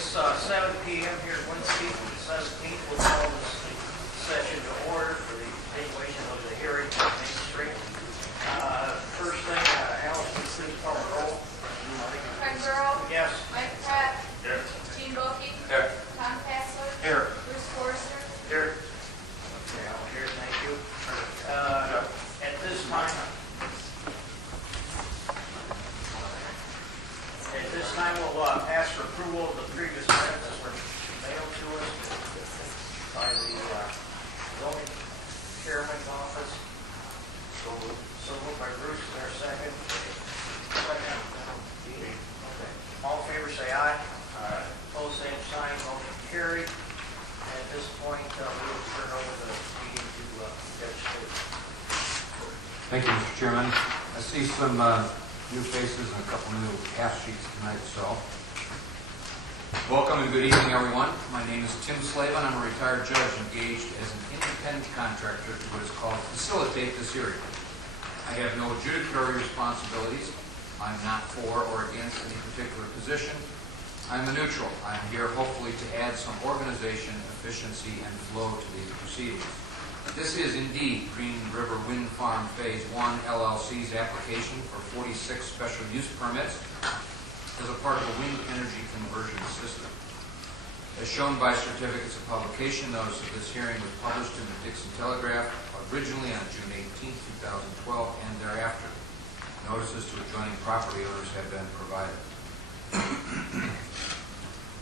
It's 7 p.m. here in Wednesday, the 17th. We'll call this session to order for the continuation of the hearing on Main Street. First thing, Alice, please call the roll. Craig Burrow. Yes. Mike Pratt. Here. Gene Bulkey. Here. Tom Passler. Here. Bruce Forrester. Here. Okay, I'm here, thank you. At this time, we'll ask for approval of the previous minutes that were mailed to us by the zoning chairman's office. So moved by Bruce, is there a second? Second. Okay. All in favor say aye. Aye. Opposed, same sign, motion carried. And at this point, we will turn over the meeting to Judge State. Thank you, Mr. Chairman. I see some new faces and a couple new half sheets tonight, so. Welcome and good evening, everyone. My name is Tim Slavin. I'm a retired judge engaged as an independent contractor to what is called facilitate this hearing. I have no adjudicatory responsibilities. I'm not for or against any particular position. I'm a neutral. I'm here hopefully to add some organization, efficiency, and flow to these proceedings. This is indeed Green River Wind Farm Phase 1 LLC's application for 46 special use permits as a part of a wind energy conversion system. As shown by certificates of publication, notice of this hearing was published in the Dixon Telegraph originally on June 18, 2012, and thereafter. Notices to adjoining property owners have been provided.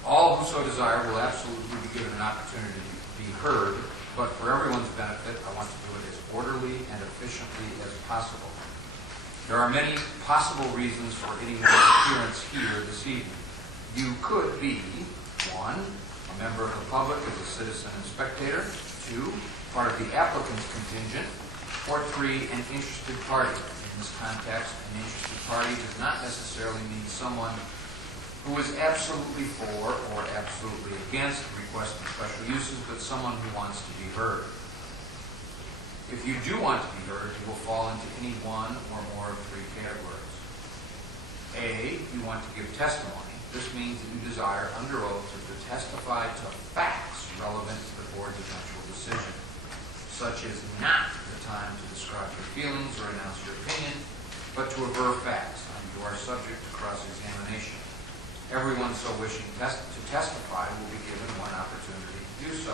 All who so desire will absolutely be given an opportunity to be heard, but for everyone's benefit, I want to do it as orderly and efficiently as possible. There are many possible reasons for anyone's appearance here this evening. You could be, 1, a member of the public as a citizen and spectator, 2, part of the applicant's contingent, or 3, an interested party. In this context, an interested party does not necessarily mean someone who is absolutely for or absolutely against requesting special uses, but someone who wants to be heard. If you do want to be heard, you will fall into any one or more of 3 categories. A, you want to give testimony. This means that you desire under oath to testify to facts relevant to the board's eventual decision. Such is not the time to describe your feelings or announce your opinion, but to aver facts, and you are subject to cross-examination. Everyone so wishing to testify will be given one opportunity to do so.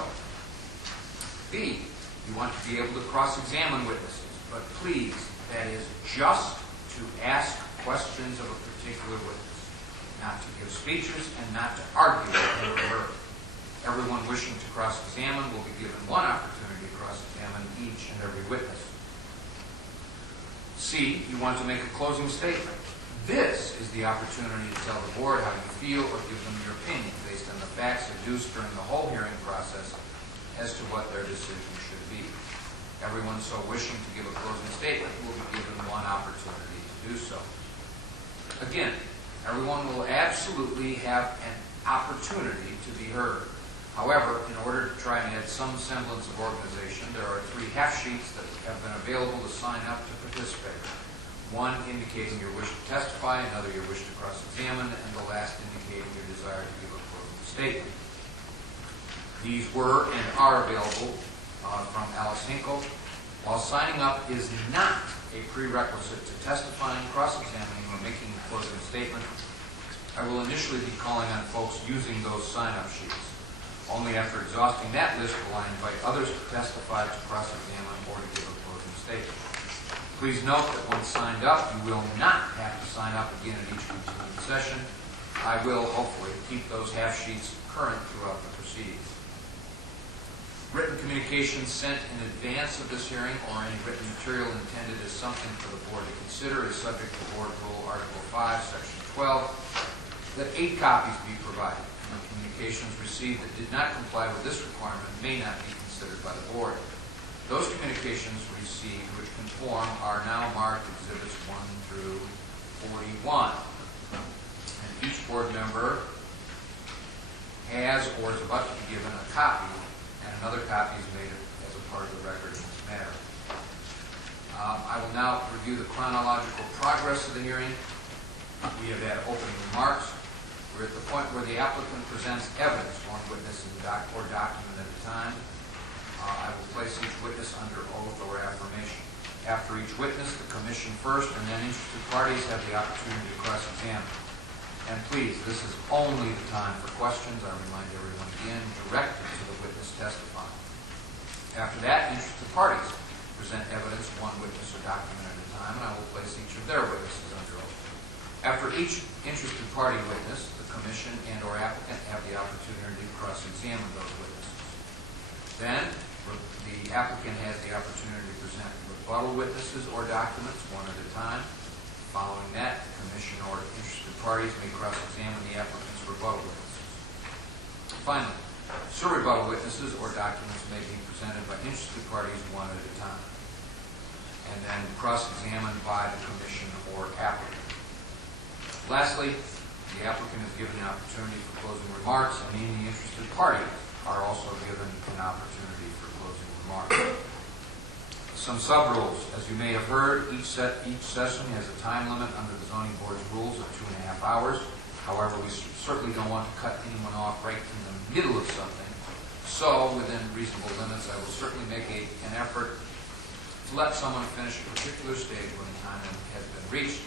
B, you want to be able to cross-examine witnesses, but please, that is just to ask questions of a particular witness, not to give speeches and not to argue with her. Everyone wishing to cross-examine will be given one opportunity to cross-examine each and every witness. C, you want to make a closing statement. This is the opportunity to tell the board how you feel or give them your opinion based on the facts adduced during the whole hearing process as to what their decision should be. Everyone so wishing to give a closing statement will be given one opportunity to do so. Again, everyone will absolutely have an opportunity to be heard. However, in order to try and add some semblance of organization, there are 3 half sheets that have been available to sign up to participate. One indicating your wish to testify, another your wish to cross-examine, and the last indicating your desire to give a closing statement. These were and are available from Alice Hinkle. While signing up is not a prerequisite to testifying, cross-examining, or making a closing statement, I will initially be calling on folks using those sign-up sheets. Only after exhausting that list will I invite others to testify, to cross-examine, or to give a closing statement. Please note that once signed up, you will not have to sign up again at each routine session. I will, hopefully, keep those half sheets current throughout the proceedings. Written communications sent in advance of this hearing or any written material intended as something for the board to consider is subject to Board Rule Article 5, Section 12, that 8 copies be provided. And communications received that did not comply with this requirement may not be considered by the board. Those communications received which conform are now marked Exhibits 1 through 41. And each board member has or is about to be given a copy, and another copy is made as a part of the record in this matter. I will now review the chronological progress of the hearing. We have had opening remarks. We're at the point where the applicant applicant presents evidence, one witness or document at a time, I will place each witness under oath or affirmation. After each witness, the commission first, and then interested parties have the opportunity to cross-examine. And please, this is only the time for questions. I remind everyone again, directed to the witness testifying. After that, interested parties present evidence, one witness or document at a time, and I will place each of their witnesses under oath. After each interested party witness, the commission and/or applicant have the opportunity to cross-examine those witnesses. Then, the applicant has the opportunity to present rebuttal witnesses or documents, one at a time. Following that, the commission or interested parties may cross-examine the applicant's rebuttal witnesses. Finally, surrebuttal witnesses or documents may be presented by interested parties one at a time, and then cross-examined by the commission or applicant. Lastly, the applicant is given the opportunity for closing remarks, and any interested parties are also given an opportunity for closing remarks. Some sub-rules. As you may have heard, each session has a time limit under the zoning board's rules of 2.5 hours. However, we certainly don't want to cut anyone off right in the middle of something. So, within reasonable limits, I will certainly make an effort to let someone finish a particular stage when the time limit has been reached.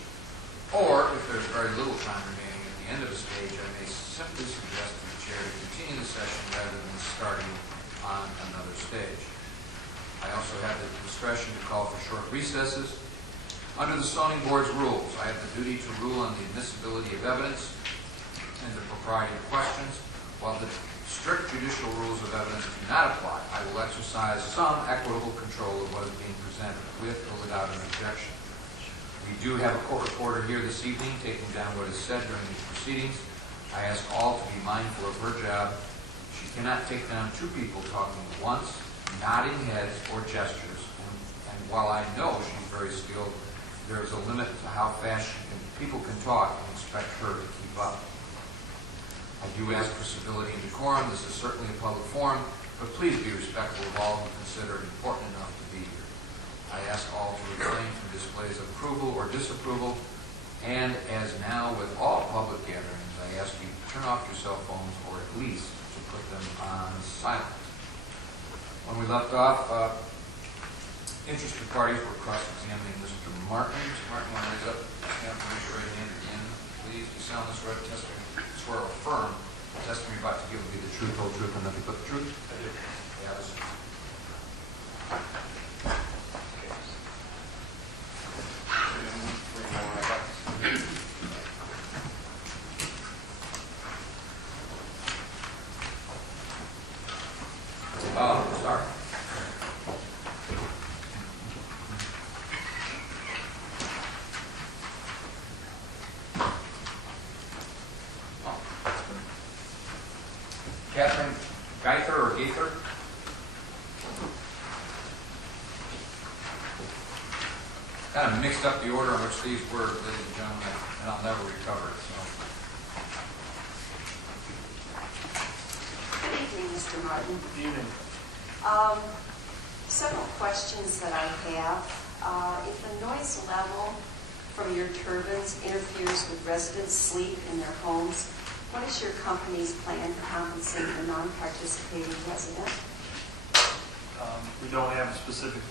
Or, if there's very little time remaining at the end of a stage, I may simply suggest to the chair to continue the session rather than starting on another stage. I also have the discretion to call for short recesses. Under the zoning board's rules, I have the duty to rule on the admissibility of evidence and the propriety of questions. While the strict judicial rules of evidence do not apply, I will exercise some equitable control of what is being presented, with or without an objection. We do have a court reporter here this evening taking down what is said during these proceedings. I ask all to be mindful of her job. She cannot take down two people talking at once, nodding heads or gestures, and while I know she's very skilled, there is a limit to how fast people can talk and expect her to keep up. I do ask for civility and decorum. This is certainly a public forum, but please be respectful of all who consider it important enough to be here. I ask all to refrain from displays of approval or disapproval, and as now with all public gatherings, I ask you to turn off your cell phones or at least to put them on silent. When we left off, interested parties were cross-examining Mr. Martin. Mr. Martin, want to raise up? Stand up and raise your right hand again, please. You sound this right testimony. Swear or affirm the testimony you're about to give will be the truth, whole truth, and nothing but the truth. I do. Yes. Sorry. Catherine Geither or Gaither? Kind of mixed up the order in which these were, ladies and gentlemen, and I'll never recover it. So. Good evening, Mr. Martin. Good evening. Several questions that I have. If the noise level from your turbines interferes with residents' sleep in their homes, what is your company's plan to compensate the non-participating resident? We don't have a specific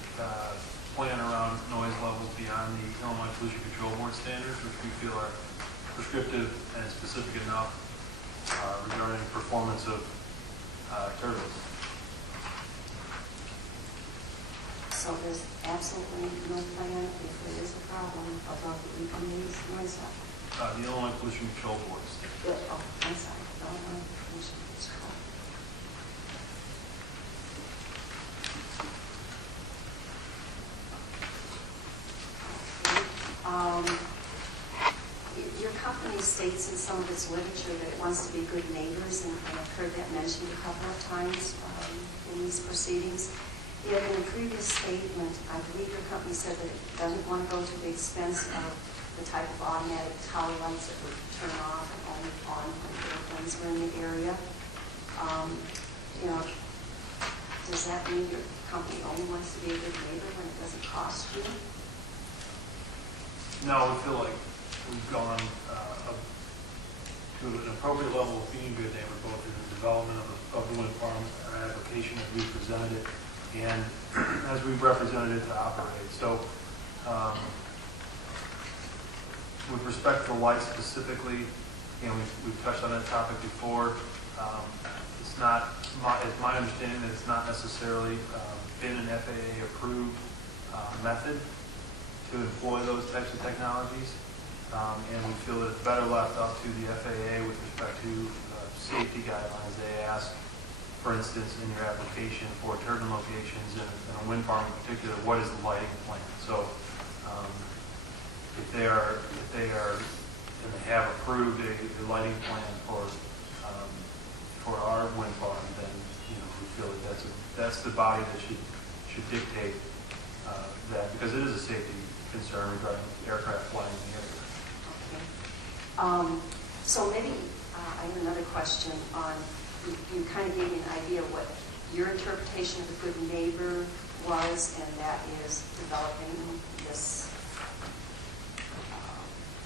plan around noise levels beyond the Illinois Pollution Control Board standards, which we feel are prescriptive and specific enough regarding performance of turbines. So there's absolutely no plan if there is a problem about the EPA's noise level? The Illinois Pollution Control Board standards. Oh, I'm sorry. The Illinois Pollution Control. Your company states in some of its literature that it wants to be good neighbors, and I've heard that mentioned a couple of times in these proceedings. Yet in a previous statement, I believe your company said that it doesn't want to go to the expense of the type of automatic tower lights that would turn off and only on when airplanes were in the area. Does that mean your company only wants to be a good neighbor when it doesn't cost you? No, we feel like we've gone to an appropriate level of being a good neighbor, both in the development of the wind farm, our application as we presented it, and as we've represented it to operate. So, with respect to light specifically, you know, we've touched on that topic before. It's my understanding that it's not necessarily been an FAA approved method to employ those types of technologies. And we feel that it's better left up to the FAA with respect to safety guidelines. They ask, for instance, in your application for turbine locations and a wind farm in particular, what is the lighting plan? So if they and they have approved a lighting plan for our wind farm, then we feel that that's the body that should dictate that, because it is a safety concern regarding aircraft flying in the air. Okay. So maybe I have another question on, you kind of gave me an idea of what your interpretation of a good neighbor was, and that is developing this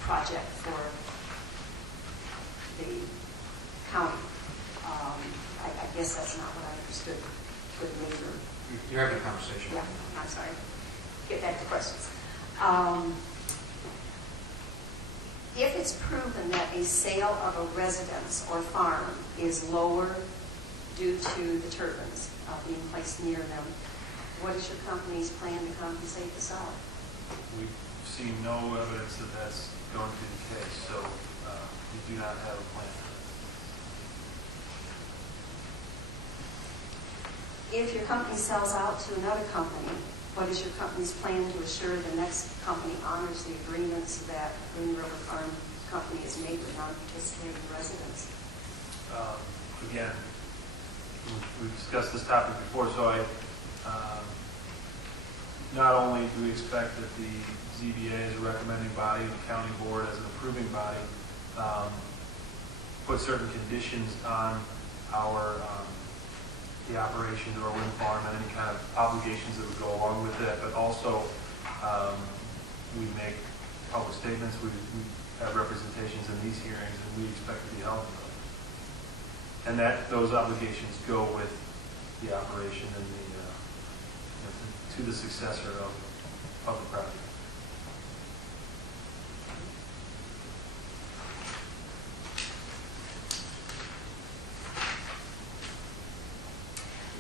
project for the county. I guess that's not what I understood, good neighbor. You're having a conversation. Yeah, I'm sorry. Get back to questions. If it's proven that a sale of a residence or farm is lower due to the turbines being placed near them, what is your company's plan to compensate the seller? We've seen no evidence that that's going to be the case, so we do not have a plan. If your company sells out to another company, what is your company's plan to assure the next company honors the agreements that Green River Farm Company has made with non-participating residents? Again, we've discussed this topic before, so not only do we expect that the ZBA as a recommending body and the county board as an approving body put certain conditions on the operation of our wind farm and any kind of obligations that would go along with it, but also we make public statements, we have representations in these hearings, and we expect to be held to those. And that those obligations go with the operation and to the successor of the project.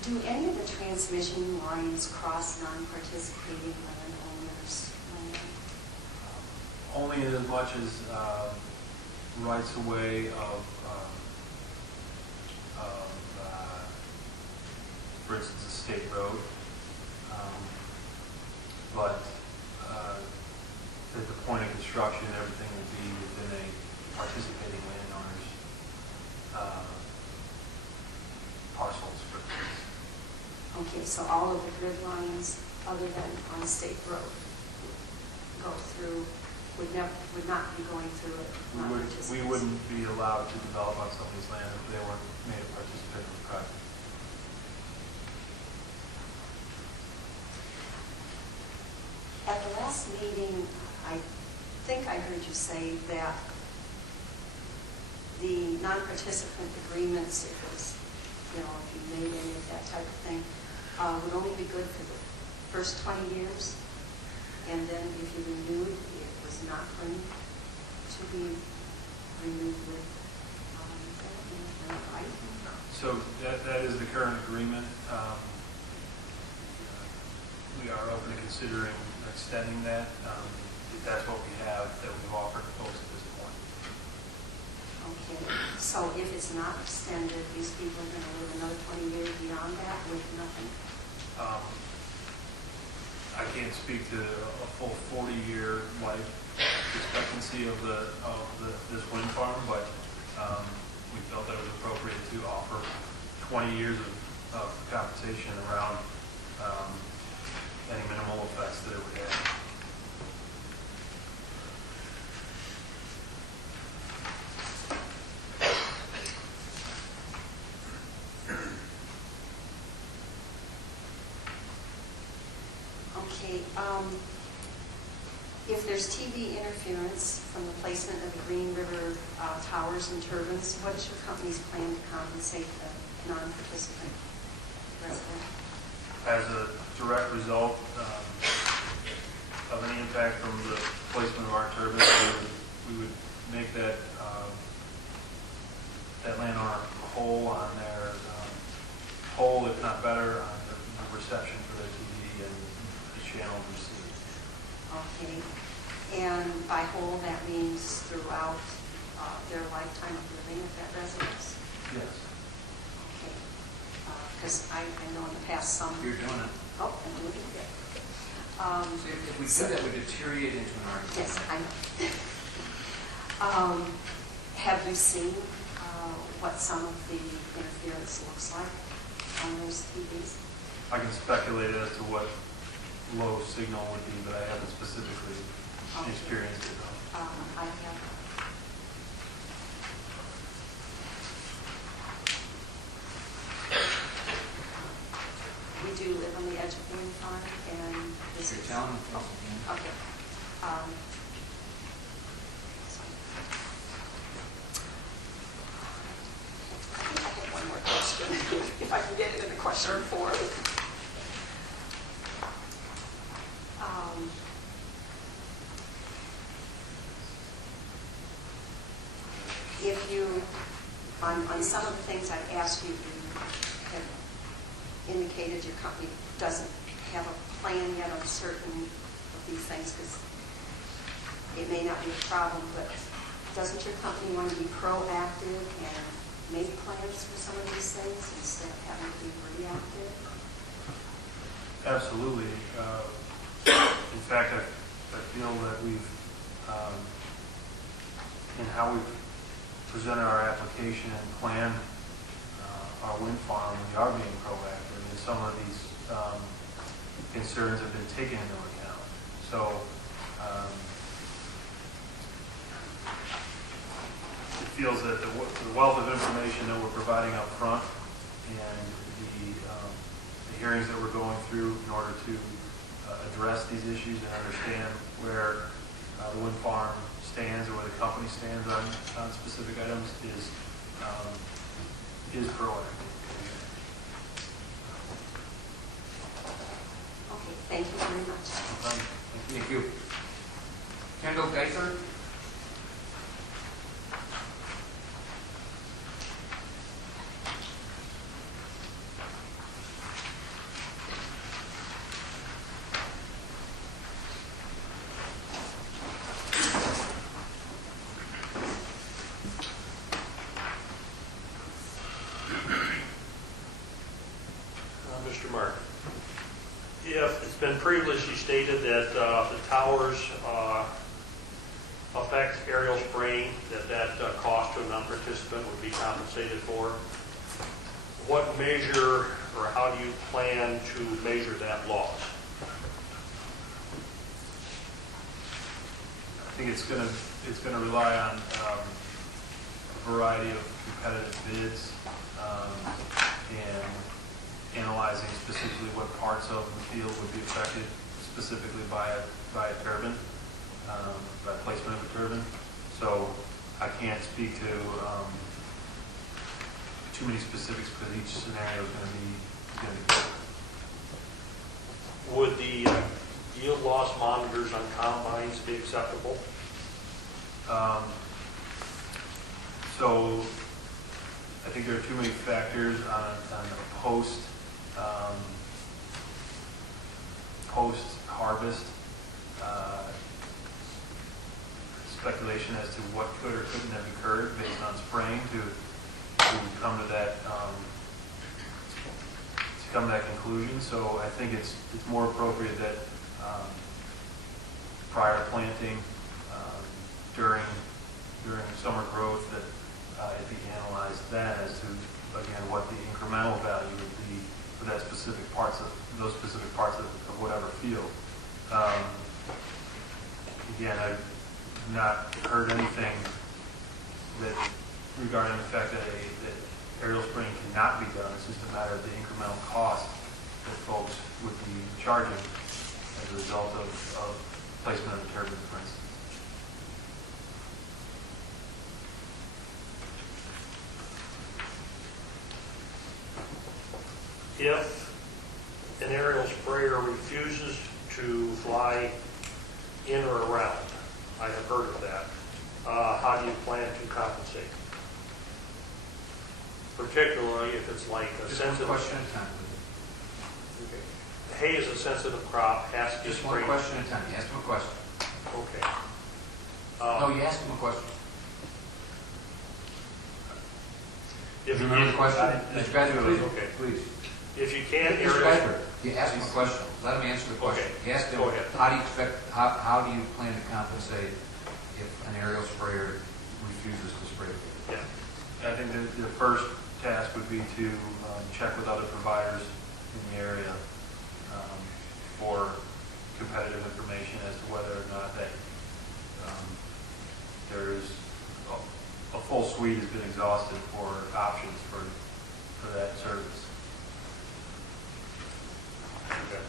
Do any of the transmission lines cross non-participating landowners' land? Only in as much as rights of way of for instance, a state road, but at the point of construction, everything would be within a participating landowner's parcels, for instance. Okay, so all of the grid lines, other than on state road, go through, would not be going through it. We wouldn't be allowed to develop on somebody's land if they weren't made a participant in the project. At the last meeting, I think I heard you say that the non-participant agreements, if it was, if you made any of that type of thing, would only be good for the first 20 years, and then if you renewed, it was not going to be renewed with right? So that is the current agreement. We are open to considering extending that. If that's what we have that we've offered to folks at this point. Okay, so if it's not extended, these people are going to live another 20 years beyond that with nothing? I can't speak to a full 40-year life expectancy of this wind farm, but we felt that it was appropriate to offer 20 years of compensation around any minimal effects that it would have. Okay, If there's TV interference from the placement of the Green River towers and turbines, what is your company's plan to compensate the non-participant resident? As a direct result of any impact from the placement of our turbines, we would make that landowner whole on their whole, if not better, on the reception for their TV and the channel received. Okay. And by whole, that means throughout their lifetime of living at that residence? Yes. Okay. Because I know in the past some... You're doing it. Oh, I'm doing it. Good. See, if we do that, we deteriorate into an argument. Yes, I know. Have you seen what some of the interference looks like on those TVs? I can speculate as to what low signal would be, but I haven't specifically experienced it. I have. We do live on the edge of the wind farm, and this You're is... telling me. Okay. I think I have one more question, if I can get it in the question form. If you, on some of the things I've asked you, you have indicated your company doesn't have a plan yet on certain of these things because it may not be a problem, but doesn't your company want to be proactive and make plans for some of these things instead of having to be reactive? Absolutely. In fact, I feel that we've, in how we've presented our application and plan our wind farm, we are being proactive, and some of these concerns have been taken into account. So it feels that the wealth of information that we're providing up front and the hearings that we're going through in order to address these issues and understand where the wind farm stands or where the company stands on specific items is proactive. Okay, thank you very much. Thank you. Kendall Geiser? Mr. Mark, if it's been previously stated that the towers affect aerial spraying, that cost to a non-participant would be compensated for, what measure or how do you plan to measure that loss? I think it's going to rely on a variety of competitive bids and analyzing specifically what parts of the field would be affected specifically by a turbine, by placement of a turbine. So I can't speak to too many specifics because each scenario is going to be different. Would the yield loss monitors on combines be acceptable? So I think there are too many factors on a post-harvest speculation as to what could or couldn't have occurred based on spraying to come to that conclusion. So I think it's more appropriate that prior planting, during summer growth, that it be analyzed then as to, again, what the incremental value would be for those specific parts of whatever field. Again, I've not heard anything regarding the fact that aerial spraying cannot be done. It's just a matter of the incremental cost that folks would be charging as a result of placement of the turbine, for instance. If an aerial sprayer refuses to fly in or around, I have heard of that, how do you plan to compensate? Particularly if it's like a Just one sensitive... question at a time, please. Okay. Hay is a sensitive crop, has to be Just one sprayed. question at a time. You ask him a question. Okay. No, you ask him a question. If you Remember the question? I- Mr. Geiger, please. Okay. Please. If you can't Mr. aerial... Geiger, you ask him a question. Let him answer the question. Okay. You ask him, Go ahead. how do you plan to compensate if an aerial sprayer refuses to spray? Yeah. I think the first task would be to check with other providers in the area for competitive information as to whether or not that there is a full suite has been exhausted for options for that service. Okay.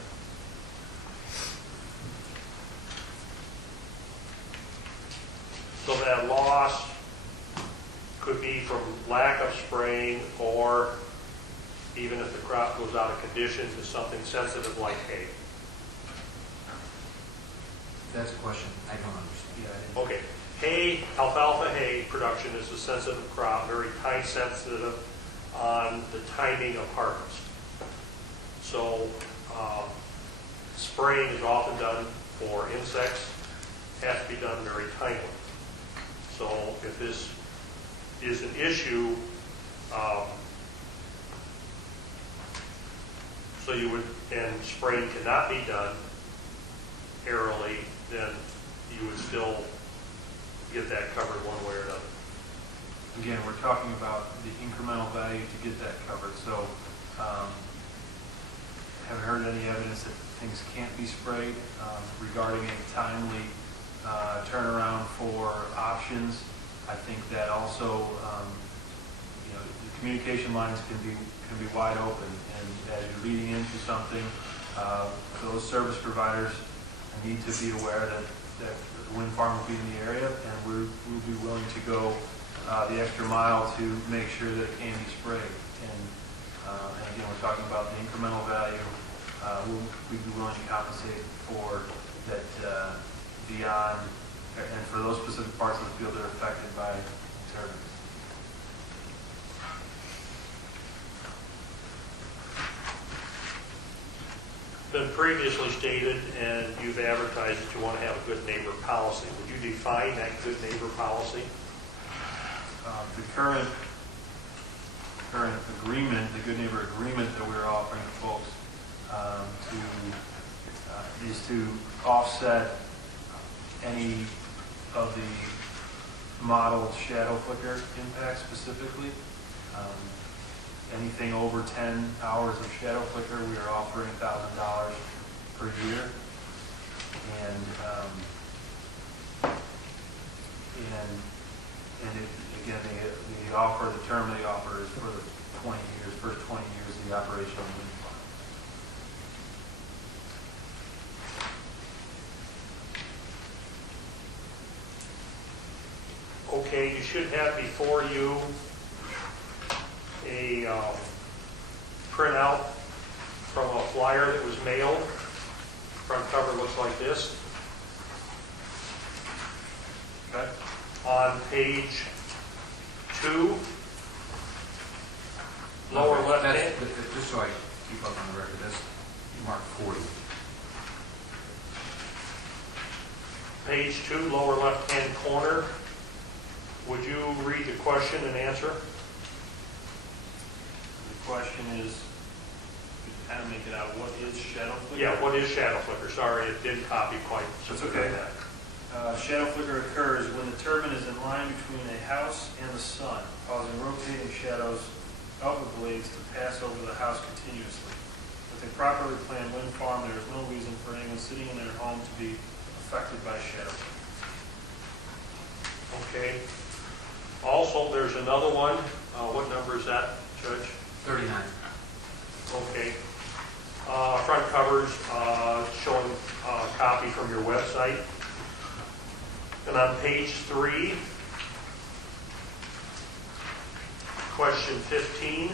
So that loss could be from lack of spraying, or even if the crop goes out of condition to something sensitive like hay. That's a question I don't understand. Yeah, Okay, hay, alfalfa hay production is a sensitive crop, very time sensitive on the timing of harvest. So spraying is often done for insects, has to be done very timely. So if this is an issue, so you would, and spraying cannot be done aerially, then you would still get that covered one way or another. again, we're talking about the incremental value to get that covered. So, haven't heard any evidence that things can't be sprayed. Regarding a timely turnaround for options, I think that also, the communication lines can be wide open, and as you're leading into something, those service providers need to be aware that the wind farm will be in the area, and we'll be willing to go the extra mile to make sure that it can be sprayed. And again, we're talking about the incremental value. We'd be willing to compensate for that beyond, and for those specific parts of the field that are affected by turbines. Been previously stated, and you've advertised that you want to have a good neighbor policy. Would you define that good neighbor policy? The current agreement, the Good Neighbor Agreement that we're offering folks is to offset any of the modeled shadow flicker impacts specifically. Anything over 10 hours of shadow flicker, we are offering $1,000 per year. And again, the offer, the term they offer is for the 20 years, first 20 years of the operation of the wind farm. Okay, you should have before you a printout from a flyer that was mailed. Front cover looks like this. Okay? On page 2, lower left hand. Just so I keep up on the record, that's mark 40. Page 2, lower left-hand corner. Would you read the question and answer? The question is, you kind of make it out, what is shadow flicker? Yeah, what is shadow flicker? Sorry, it didn't copy quite. That's okay. Shadow flicker occurs when the turbine is in line between a house and the sun, causing rotating shadows of the blades to pass over the house continuously. With a properly planned wind farm, there is no reason for anyone sitting in their home to be affected by shadow. Okay. Also, there's another one. What number is that, Judge? 39. Okay. Front covers showing copy from your website. And on page 3, question 15,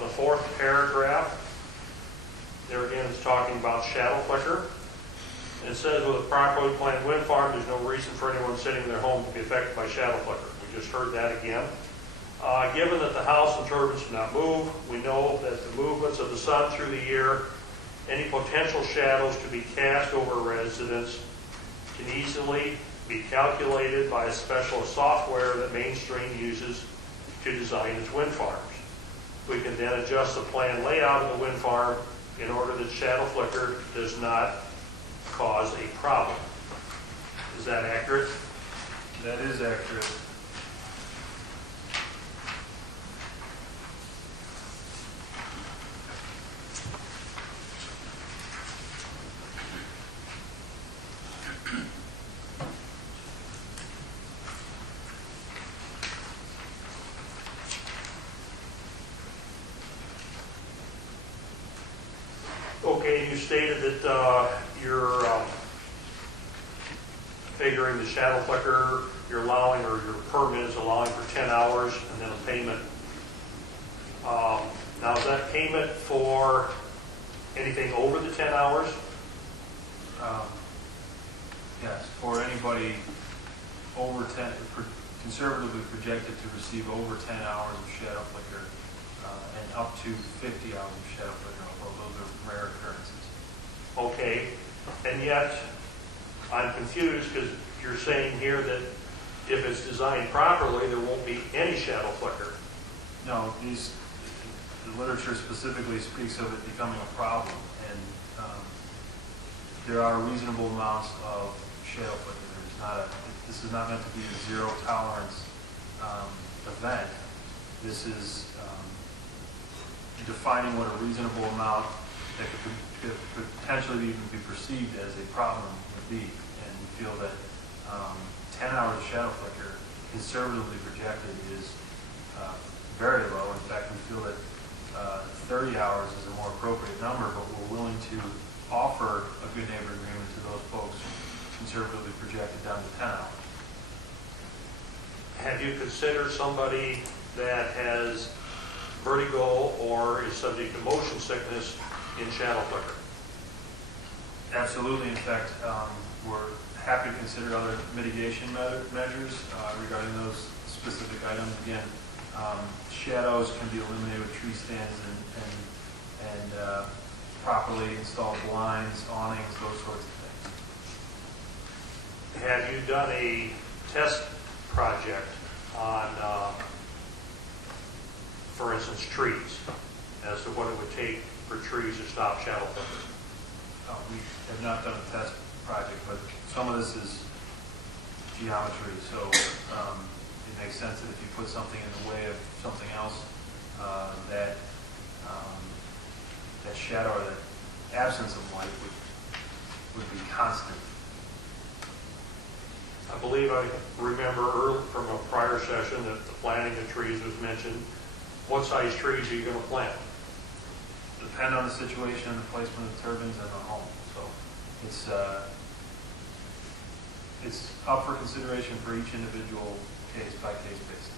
the fourth paragraph, there again is talking about shadow flicker. And it says, with a properly planned wind farm, there's no reason for anyone sitting in their home to be affected by shadow flicker. We just heard that again. Given that the house and turbines do not move, we know that the movements of the sun through the year, any potential shadows to be cast over a residence can easily be calculated by a special software that Mainstream uses to design its wind farms. We can then adjust the planned layout of the wind farm in order that shadow flicker does not cause a problem. Is that accurate? That is accurate. Okay, you stated that you're figuring the shadow flicker you're allowing, or your permit is allowing for 10 hours and then a payment. Now, is that payment for anything over the 10 hours? Yes, for anybody over 10, conservatively projected to receive over 10 hours of shadow flicker and up to 50 hours of shadow flicker, although those are rare occurrences. Okay, and yet I'm confused because you're saying here that if it's designed properly, there won't be any shadow flicker. No, the literature specifically speaks of it becoming a problem, and there are reasonable amounts of shadow flicker. This is not meant to be a zero tolerance event. This is defining what a reasonable amount that could potentially even be perceived as a problem would be. And we feel that 10 hours of shadow flicker, conservatively projected, is very low. In fact, we feel that 30 hours is a more appropriate number, but we're willing to offer a good neighbor agreement to those folks conservatively projected down to 10 hours. Have you considered somebody that has vertigo or is subject to motion sickness in shadow flicker? Absolutely. In fact, we're happy to consider other mitigation measures regarding those specific items. Again, shadows can be eliminated with tree stands and properly installed blinds, awnings, those sorts of things. Have you done a test project on, for instance, trees, as to what it would take for trees to stop shadow flicker? We have not done a test project, but some of this is geometry, so it makes sense that if you put something in the way of something else, that shadow or that absence of light would be constant. I believe I remember from a prior session that the planting of trees was mentioned. What size trees are you going to plant? Depend on the situation and the placement of turbines and the home. So it's up for consideration for each individual case-by-case basis.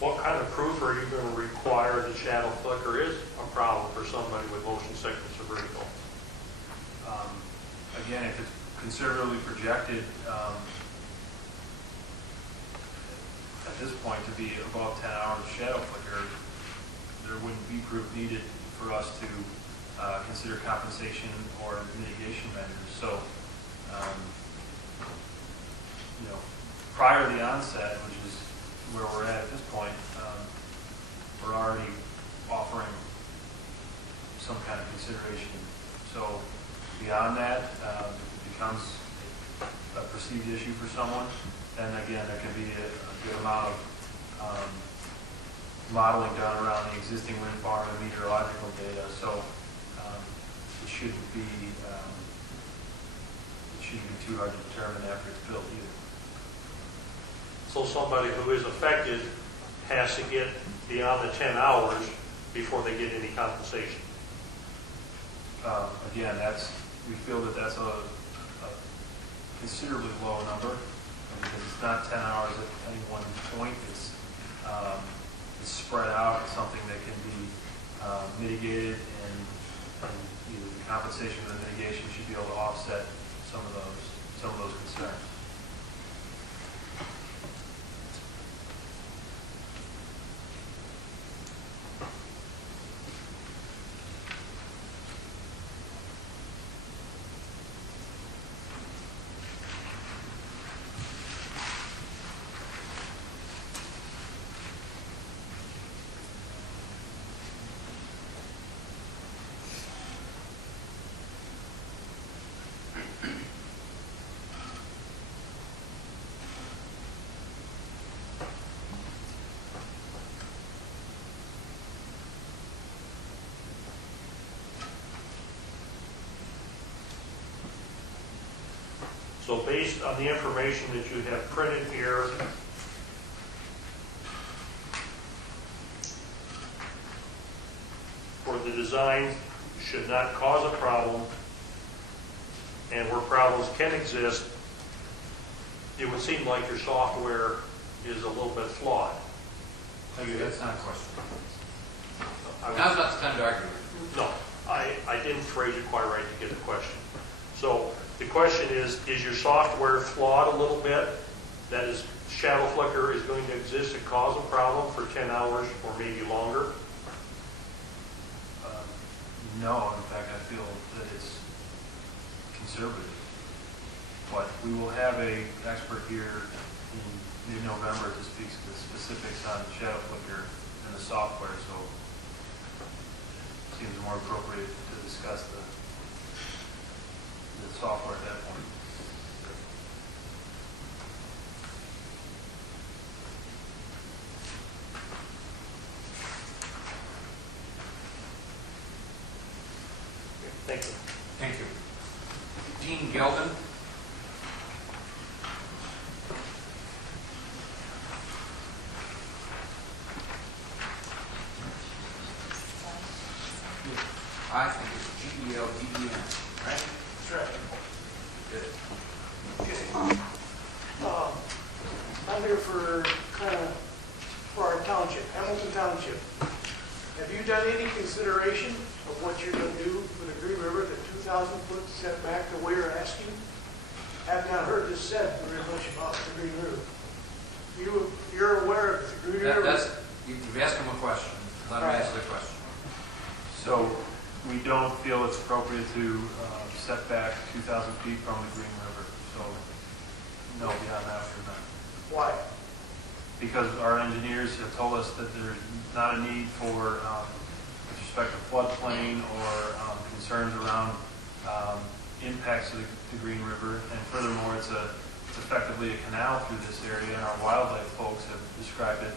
What kind of proof are you going to require that shadow flicker is a problem for somebody with motion sickness or vertigo? Again, if it's conservatively projected at this point to be above 10 hours of shadow flicker, there wouldn't be proof needed for us to consider compensation or mitigation measures. So, prior to the onset, which is where we're at this point, we're already offering some kind of consideration. So beyond that, it becomes a perceived issue for someone, then again, there can be a good amount of modeling done around the existing wind farm and meteorological data. So it shouldn't be too hard to determine after it's built either. So somebody who is affected has to get beyond the 10 hours before they get any compensation. Again, we feel that that's a considerably low number because it's not 10 hours at any one point. It's spread out. It's something that can be mitigated, and either the compensation or the mitigation should be able to offset some of those concerns. So based on the information that you have printed here, for the design should not cause a problem, and where problems can exist, it would seem like your software is a little bit flawed. That's not a question. I was- Now's not the time to argue. No, I didn't phrase it quite right to get the question. So the question is your software flawed a little bit? That is, shadow flicker is going to exist and cause a problem for 10 hours or maybe longer? No, in fact, I feel that it's conservative. But we will have an expert here in mid-November to speak to the specifics on shadow flicker and the software, so it seems more appropriate to discuss the software at that point. Thank you. Thank you. Dean Gelden. I think it's G-E-L-D-E-N, right? That's right. Good. I'm here for our township, Hamilton Township. Have you done any consideration of what you're going to do for the Green River, the 2,000-foot setback that we're asking? Have not heard this said very much about the Green River. You're aware of the Green River? You've asked him a question. Let me answer the question. So we don't feel it's appropriate to set back 2,000 feet from the Green River. So no, beyond that, we're not. Why? Because our engineers have told us that there's not a need for, with respect to floodplain or concerns around impacts to the Green River. And furthermore, it's effectively a canal through this area, and our wildlife folks have described it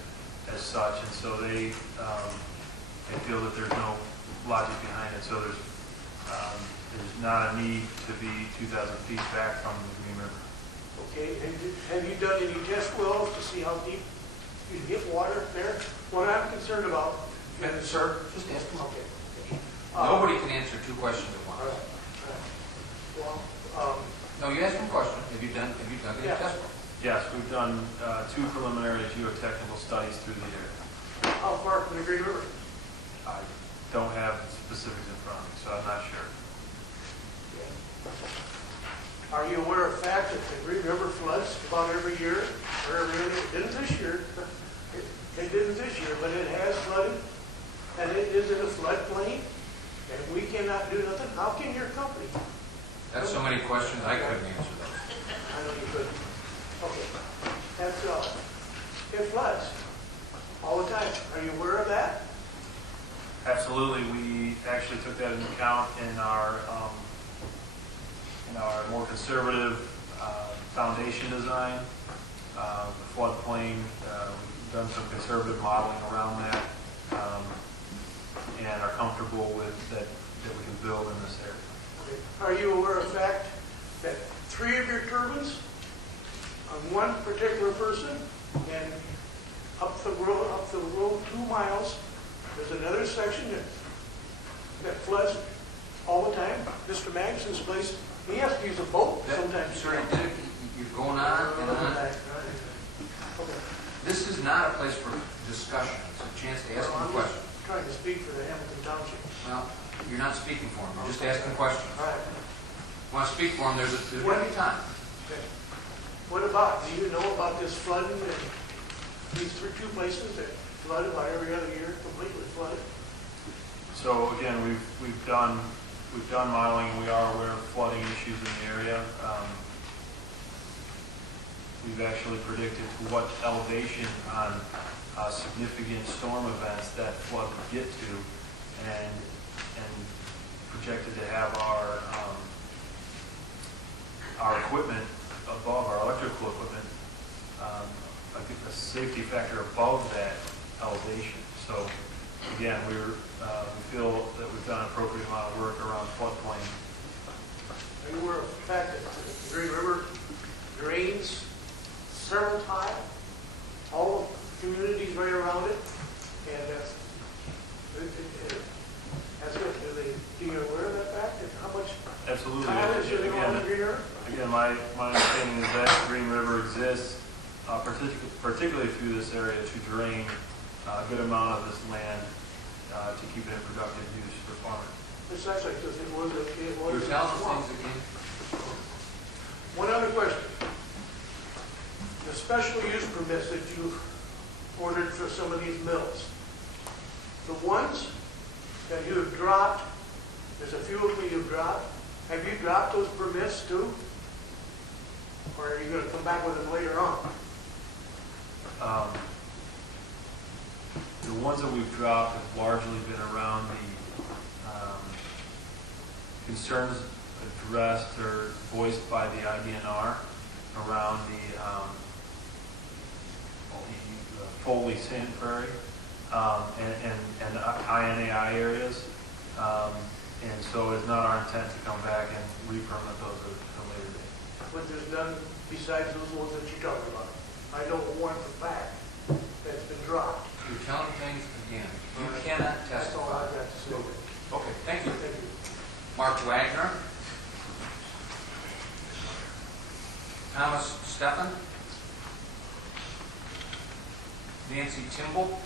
as such. And so they feel that there's no logic behind it. So there's not a need to be 2,000 feet back from the Green River. Okay, have you done any test wells to see how deep you can get water there? What I'm concerned about, Sir, just ask him. okay. Nobody can answer two questions at All once. right. Well, No, you asked him a question. Have you done any Yeah. test work? Yes, we've done 2 preliminary geotechnical studies through the area. how far from the Green River? I don't have specifics in front of me, so I'm not sure. Are you aware of the fact that the Green River floods about every year, or every other? It didn't this year. It didn't this year, but it has flooded, and it is in a floodplain, and we cannot do nothing. How can your company? That's so many questions, I couldn't answer those. I know you couldn't. Okay, that's it floods all the time. Are you aware of that? Absolutely, we actually took that into account in our more conservative foundation design, the floodplain. We've done some conservative modeling around that, and are comfortable with that we can build in this area. Are you aware of the fact that 3 of your turbines on one particular person, and up the road 2 miles, there's another section that floods all the time? Mr. Magson's place, he has to use a boat sometimes. Sir, you're going on and on. Okay. This is not a place for discussion. It's a chance to ask Well, them I'm questions. just trying to speak for the Hamilton Township. Well, you're not speaking for them. You're just asking questions. All right. Want to speak for them, there's going to be time. Okay. What about, do you know about this flooding in these 2 places that flood about every other year, completely flooded? So again, we've done modeling, and we are aware of flooding issues in the area. We've actually predicted to what elevation on significant storm events that flood would get to, and projected to have our equipment above, our electrical equipment, I think a safety factor above that elevation. So again, we feel that we've done an appropriate amount of work around floodplain. Are you aware of the fact that the Green River drains several times, all the communities right around it, and do you aware of that fact, and how much Absolutely. time is there on the Green River? Again, my understanding is that the Green River exists, particularly through this area, to drain a good amount of this land to keep it in productive use for farming. Precisely, because it was You're telling us things again. One other question. The special use permits that you've ordered for some of these mills, the ones that you have dropped, there's a few of them you've dropped. Have you dropped those permits too? Or are you going to come back with them later on? The ones that we've dropped have largely been around the concerns addressed or voiced by the IDNR around the Foley Sand Prairie and INAI areas. And so it's not our intent to come back and re-permit those at a later date. But there's none besides those ones that you're talking about. I know one for fact that's been dropped. You're telling things again. You cannot That's all testify. I've got to say. Okay, thank you. Thank you. Mark Wagner. Thomas Steffen. Nancy Timble.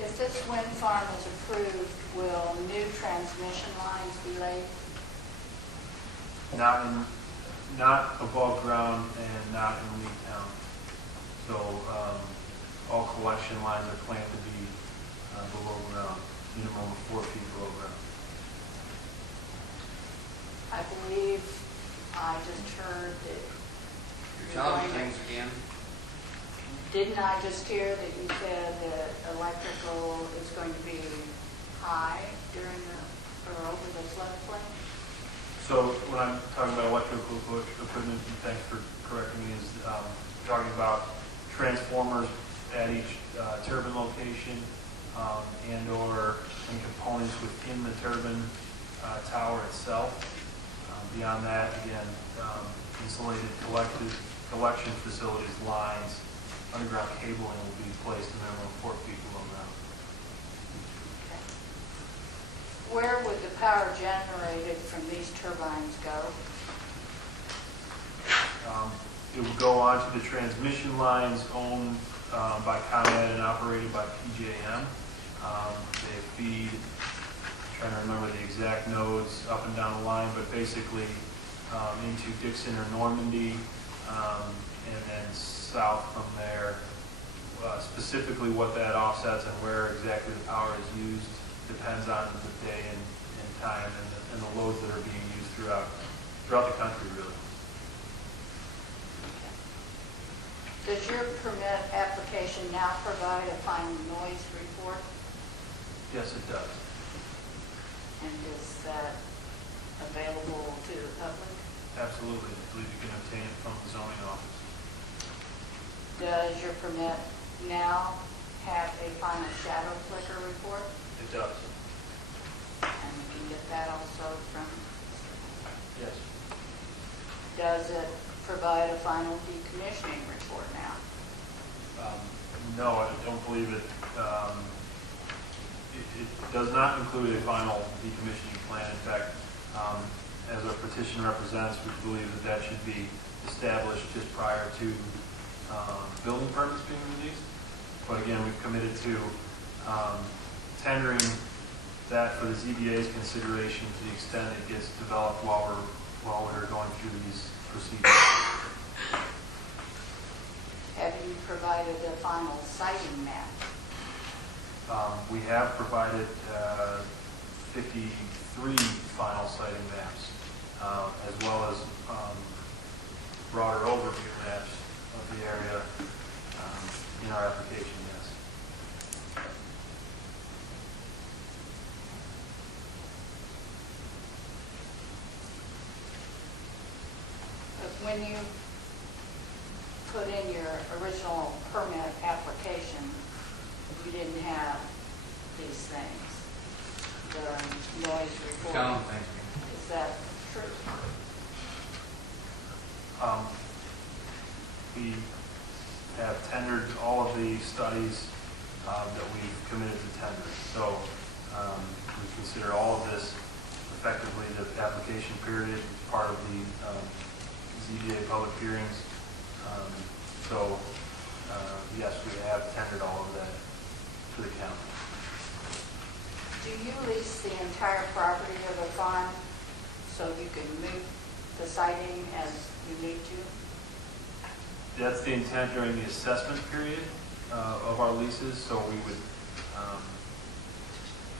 If this wind farm is approved, will new transmission lines be laid? Not above ground and not in Lee Town. So all collection lines are planned to be below ground, minimum of 4 feet below ground. I believe I just heard that. You're telling things again. Didn't I just hear that you said that electrical is going to be high during or over the floodplain? So when I'm talking about electrical equipment, and thanks for correcting me, is talking about transformers at each turbine location and/or any components within the turbine tower itself. Beyond that, again, insulated collection facilities, lines, underground cabling will be placed a minimum of 4 feet below ground. Where would the power generated from these turbines go? It will go onto the transmission lines owned by ComEd and operated by PJM. They feed trying to remember the exact nodes up and down the line, but basically into Dixon or Normandy, and then south from there. Specifically what that offsets and where exactly the power is used depends on the day and time and the loads that are being used throughout the country, really. Does your permit application now provide a final noise report? Yes, it does. And is that available to the public? Absolutely. I believe you can obtain it from the zoning office. Does your permit now have a final shadow flicker report? It does. And we can get that also from, Yes. does it provide a final decommissioning report now? No, I don't believe it. It does not include a final decommissioning plan. In fact, as our petition represents, we believe that should be established just prior to building permits being released. But again, we've committed to tendering that for the ZBA's consideration to the extent it gets developed while we're going through these procedures. Have you provided a final siting map? We have provided 53 final siting maps, as well as broader overview maps of the area in our application, yes. Because when you put in your original permit application, you didn't have these things, the noise report. Tell them, thank you. Is that true? We have tendered all of the studies that we've committed to tender. So we consider all of this effectively the application period, part of the ZBA public hearings. Yes, we have tendered all of that to the county. Do you lease the entire property of the farm so you can move the siting as you need to? That's the intent during the assessment period of our leases. So we would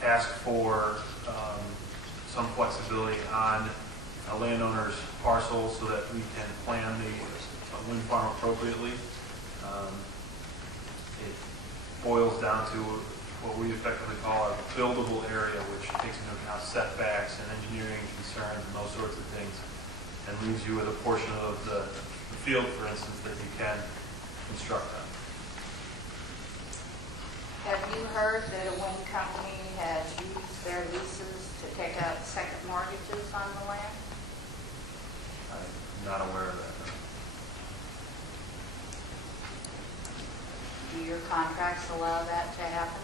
ask for some flexibility on a landowner's parcel so that we can plan the wind farm appropriately. It boils down to what we effectively call a buildable area, which takes into account setbacks and engineering concerns and those sorts of things, and leaves you with a portion of the field, for instance, that you can construct on. Have you heard that a wind company has used their leases to take out second mortgages on the land? I'm not aware of that. No. Do your contracts allow that to happen?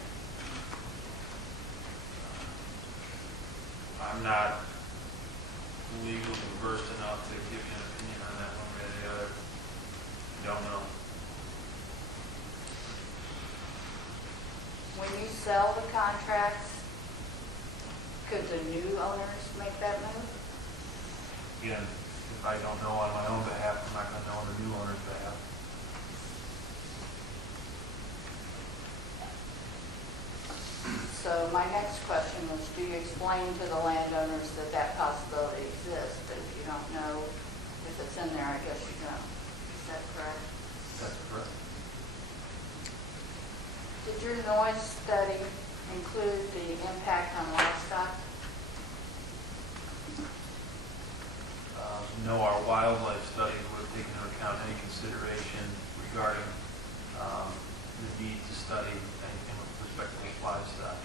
I'm not legally versed enough to give you an opinion on that one way or the other. Don't know. When you sell the contracts, could the new owners make that move? Again, if I don't know on my own behalf, I'm not going to know on the new owner's behalf. So my next question was, do you explain to the landowners that that possibility exists? But if you don't know if it's in there, I guess you don't. Is that correct? That's correct. Did your noise study include the impact on livestock? No, our wildlife study would take into account any consideration regarding the need to study anything with respect to livestock.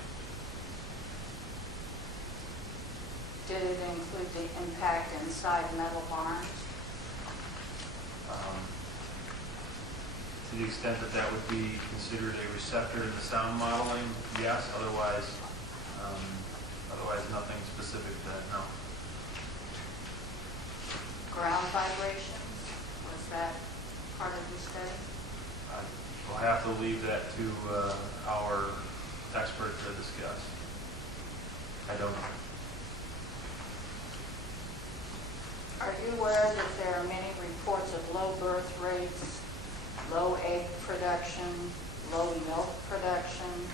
Did it include the impact inside metal barns? To the extent that that would be considered a receptor in the sound modeling, yes. Otherwise nothing specific to that, no. Ground vibrations, was that part of the study? We'll have to leave that to our expert to discuss. I don't. Are you aware that there are many reports of low birth rates, low egg production, low milk production,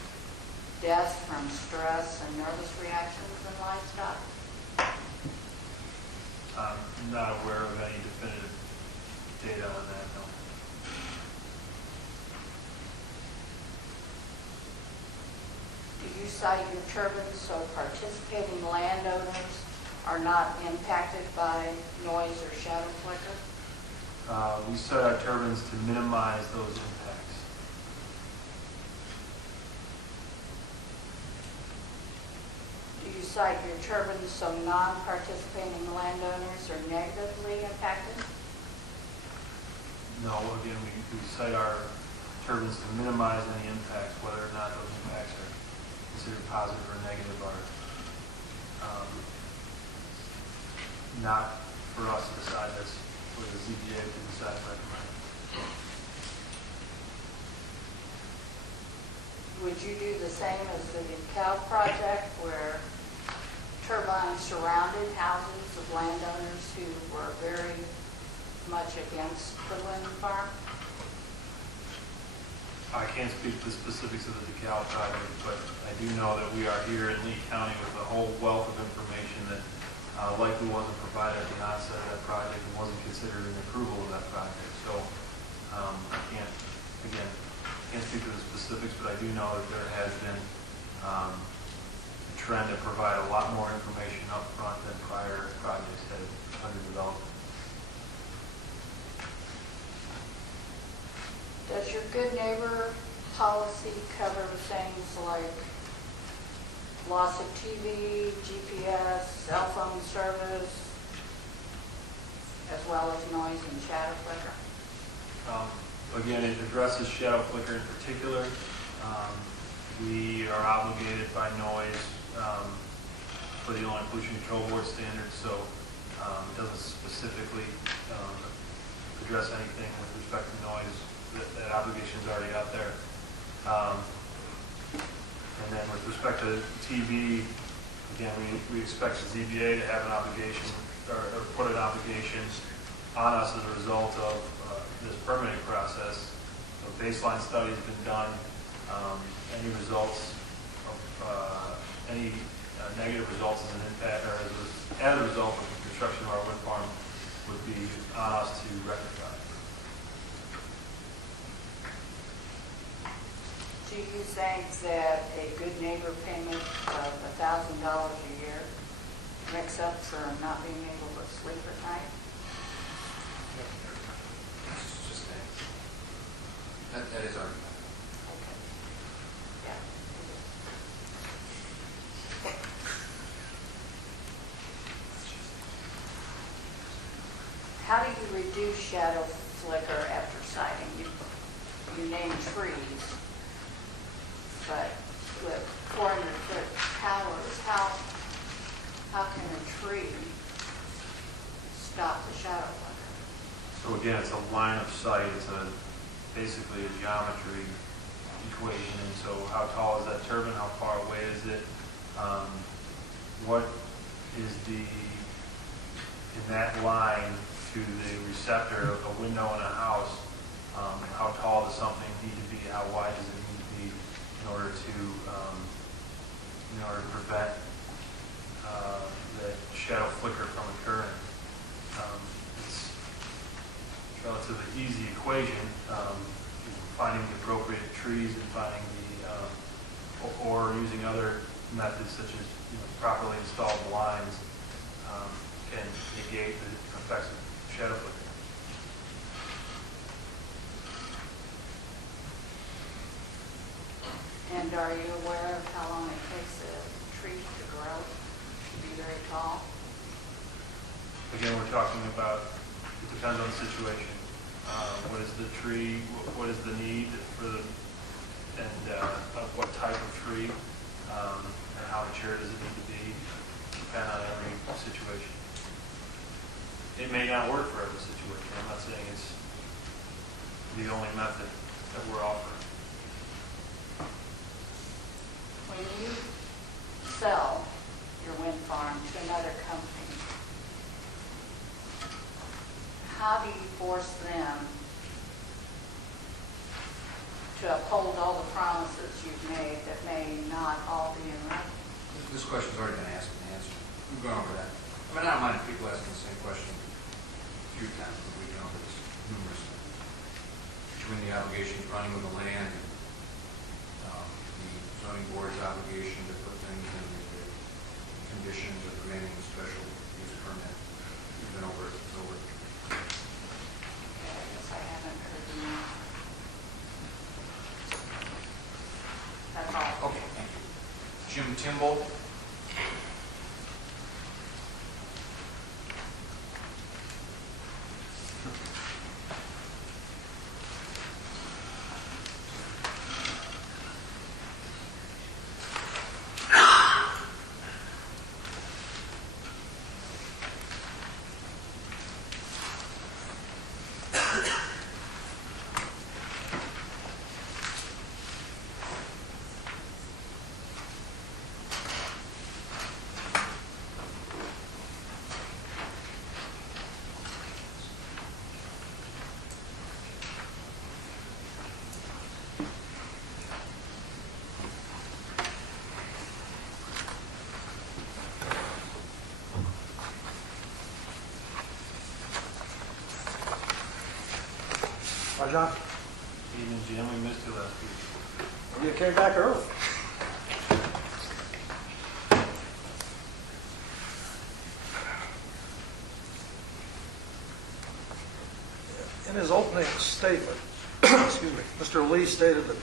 deaths from stress and nervous reactions in livestock? I'm not aware of any definitive data on that, no. Do you cite your turbines so participating landowners are not impacted by noise or shadow flicker? We set our turbines to minimize those impacts. Do you cite your turbines so non-participating landowners are negatively impacted? No, again, we cite our turbines to minimize any impacts, whether or not those impacts are considered positive or negative are not for us to decide. That's for the ZBA to decide and recommend. Would you do the same as the cow project where turbines surrounded houses of landowners who were very much against the wind farm? I can't speak to the specifics of the DeKalb project, but I do know that we are here in Lee County with a whole wealth of information that likely wasn't provided at the onset of that project and wasn't considered an approval of that project. So I can't speak to the specifics, but I do know that there has been a trend to provide a lot more information up front than prior projects had under development. Does your good neighbor policy cover things like loss of TV, GPS, cell phone service, as well as noise and shadow flicker? Again, it addresses shadow flicker in particular. We are obligated by noise for the Illinois Pollution Control Board standards, so it doesn't specifically address anything with respect to noise. That obligation is already out there. And then with respect to TV, again, we expect the ZBA to have an obligation or put an obligation on us as a result of this permitting process. A baseline study has been done. Any results of any negative results as an impact or as a result of the construction of our wind farm would be on us to rectify. Do you think that a good neighbor payment of $1,000 a year makes up for not being able to sleep at night? Just that is our. Okay. Yeah. How do you reduce shadow flicker after siting? You name trees, but with 400-foot towers, how can a tree stop the shadow flicker? So again, it's a line of sight. It's basically a geometry equation. And so how tall is that turbine? How far away is it? What is in that line to the receptor of a window in a house? How tall does something need to be? How wide does it need to be in order to prevent the shadow flicker from occurring? It's a relatively easy equation. Finding the appropriate trees and finding or using other methods such as properly installed blinds can negate the effects of shadow flicker. And are you aware of how long it takes a tree to grow, to be very tall? Again, we're talking about, it depends on the situation. What is the tree, what is the need for what type of tree, and how mature does it need to be, depend on every situation. It may not work for every situation. I'm not saying it's the only method that we're offering. When you sell how do you force them to uphold all the promises you've made that may not all be in writing? This question's already been asked and answered. We've gone over that. I mean, I don't mind if people asking the same question a few times, but we've gone over this numerous times. Between the obligations running with the land and the zoning board's obligation to put things in the conditions of granting a special use permit. We've been over it. It's over. I guess I haven't heard the answer. That's all. Okay, thank you. Jim Timble. Hi, John. Evening, Jim, we missed you last week. You came back early. In his opening statement, excuse me, Mr. Lee stated that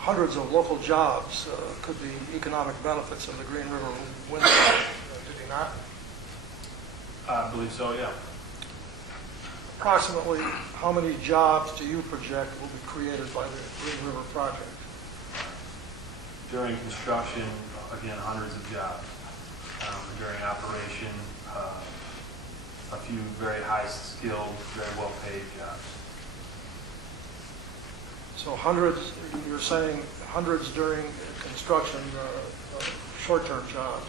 hundreds of local jobs could be economic benefits of the Green River Wind Farm. Did he not? I believe so, yeah. Approximately how many jobs do you project will be created by the Green River project? During construction, again, hundreds of jobs. During operation, a few very high-skilled, very well-paid jobs. So hundreds, you're saying hundreds during construction, short-term jobs?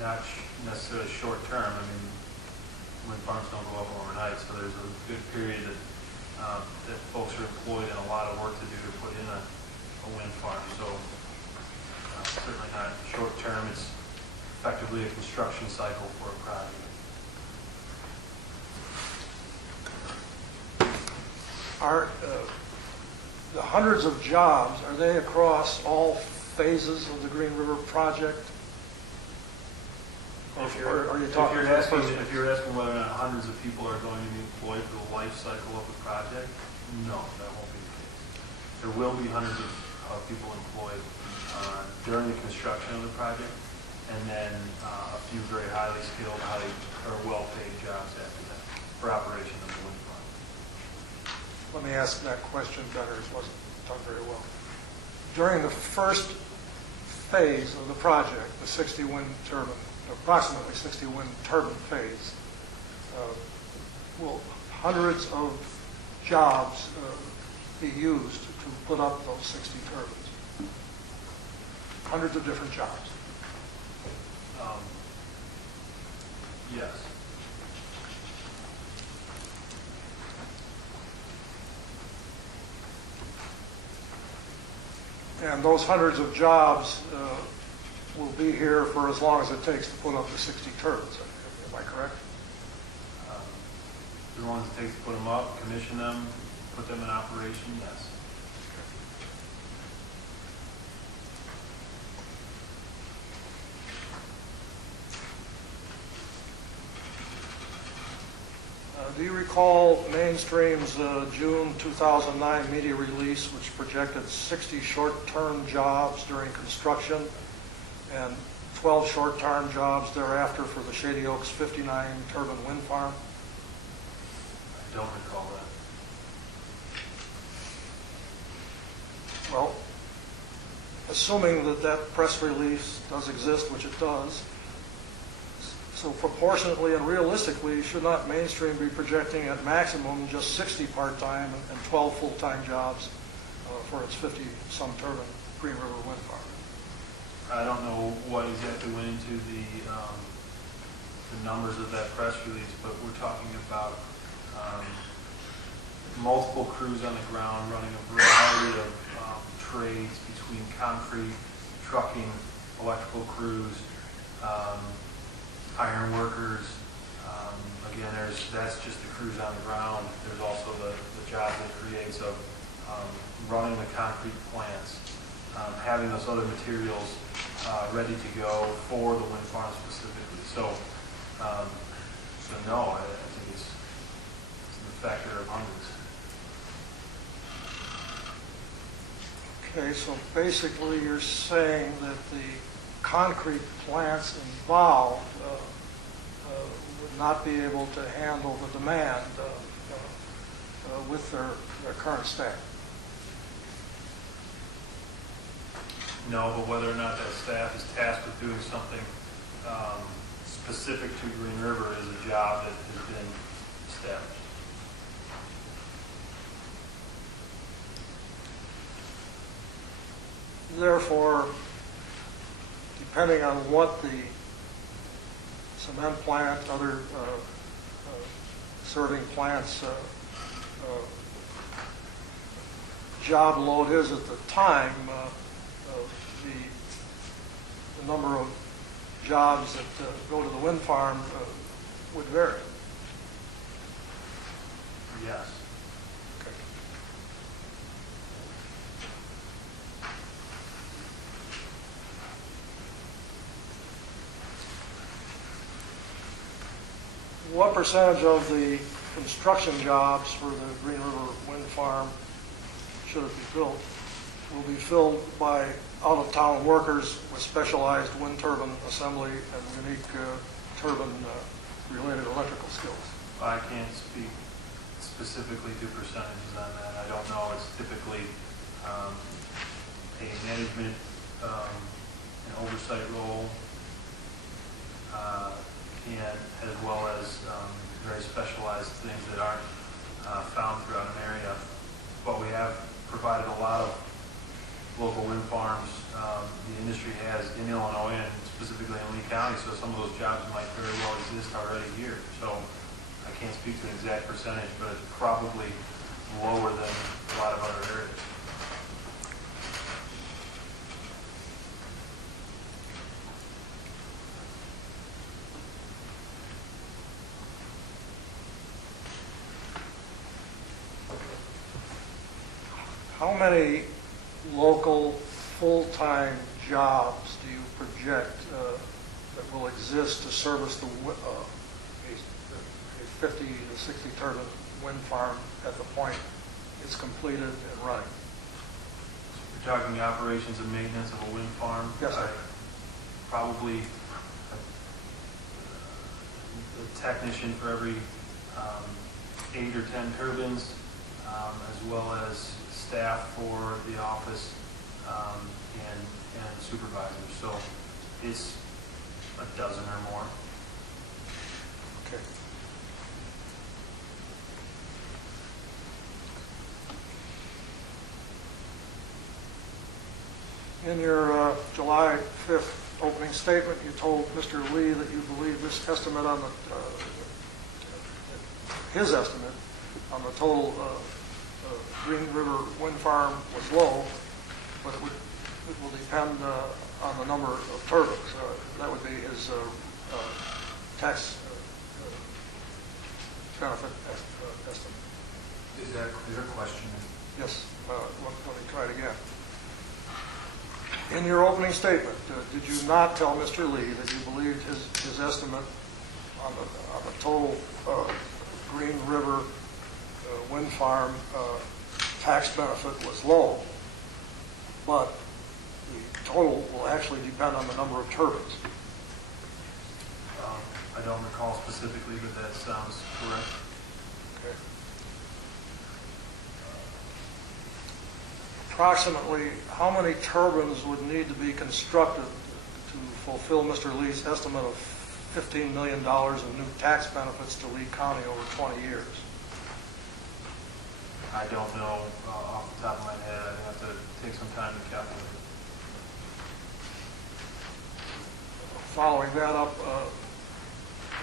Not necessarily short-term. I mean, wind farms don't go up overnight, so there's a good period that folks are employed and a lot of work to do to put in a wind farm. So certainly not short-term. It's effectively a construction cycle for a project. Are the hundreds of jobs, are they across all phases of the Green River project? Or are you talking about If you're asking whether or not hundreds of people are going to be employed for the life cycle of the project, no, that won't be the case. There will be hundreds of people employed during the construction of the project, and then a few very highly skilled, or well-paid jobs after that for operation of the wind farm. Let me ask that question better. It wasn't done very well. During the first phase of the project, the 60 wind turbine, approximately 60 wind turbine phase, will hundreds of jobs be used to put up those 60 turbines? Hundreds of different jobs. Yes. And those hundreds of jobs will be here for as long as it takes to put up the 60 turbines. Am I correct? As long as it takes to put them up, commission them, put them in operation, yes. Do you recall Mainstream's June 2009 media release, which projected 60 short-term jobs during construction and 12 short-term jobs thereafter for the Shady Oaks 59 turbine wind farm? I don't recall that. Well, assuming that that press release does exist, which it does, so proportionately and realistically, should not Mainstream be projecting at maximum just 60 part-time and 12 full-time jobs for its 50-some turbine Green River wind farm? I don't know what exactly went into the numbers of that press release, but we're talking about multiple crews on the ground running a variety of trades between concrete, trucking, electrical crews, iron workers. Again, that's just the crews on the ground. There's also the jobs it creates of running the concrete plants, having those other materials ready to go for the wind farm specifically. So no, I think it's a factor of hundreds. Okay, so basically you're saying that the concrete plants involved would not be able to handle the demand with their current staff? No, but whether or not that staff is tasked with doing something specific to Green River is a job that has been established. Therefore, depending on what the cement plant, other serving plants job load is at the time, the number of jobs that go to the wind farm would vary. Yes. Okay. What percentage of the construction jobs for the Green River Wind Farm, should it be built, will be filled by out-of-town workers with specialized wind turbine assembly and unique turbine-related electrical skills? I can't speak specifically to percentages on that. I don't know. It's typically a management and oversight role, and as well as very specialized things that aren't found throughout an area. But we have provided a lot of local wind farms the industry has in Illinois and specifically in Lee County, so some of those jobs might very well exist already here. So I can't speak to an exact percentage, but it's probably lower than a lot of other areas. How many local full-time jobs do you project that will exist to service a 50 to 60 turbine wind farm at the point it's completed and running? You're talking the operations and maintenance of a wind farm? Yes, sir. Probably a technician for every 8 or 10 turbines, as well as staff for the office and supervisors. So it's a dozen or more. Okay. In your July 5th opening statement, you told Mr. Lee that you believe this estimate on his estimate on the total Green River Wind Farm was low, but it will depend on the number of turbines. That would be his tax benefit estimate. Is that a clear question? Yes. Let me try it again. In your opening statement, did you not tell Mr. Lee that you believed his estimate on the total Green River Wind Farm tax benefit was low, but the total will actually depend on the number of turbines? I don't recall specifically, but that sounds correct. Okay. Approximately how many turbines would need to be constructed to fulfill Mr. Lee's estimate of $15 million in new tax benefits to Lee County over 20 years? I don't know off the top of my head. I'd have to take some time to calculate. Following that up,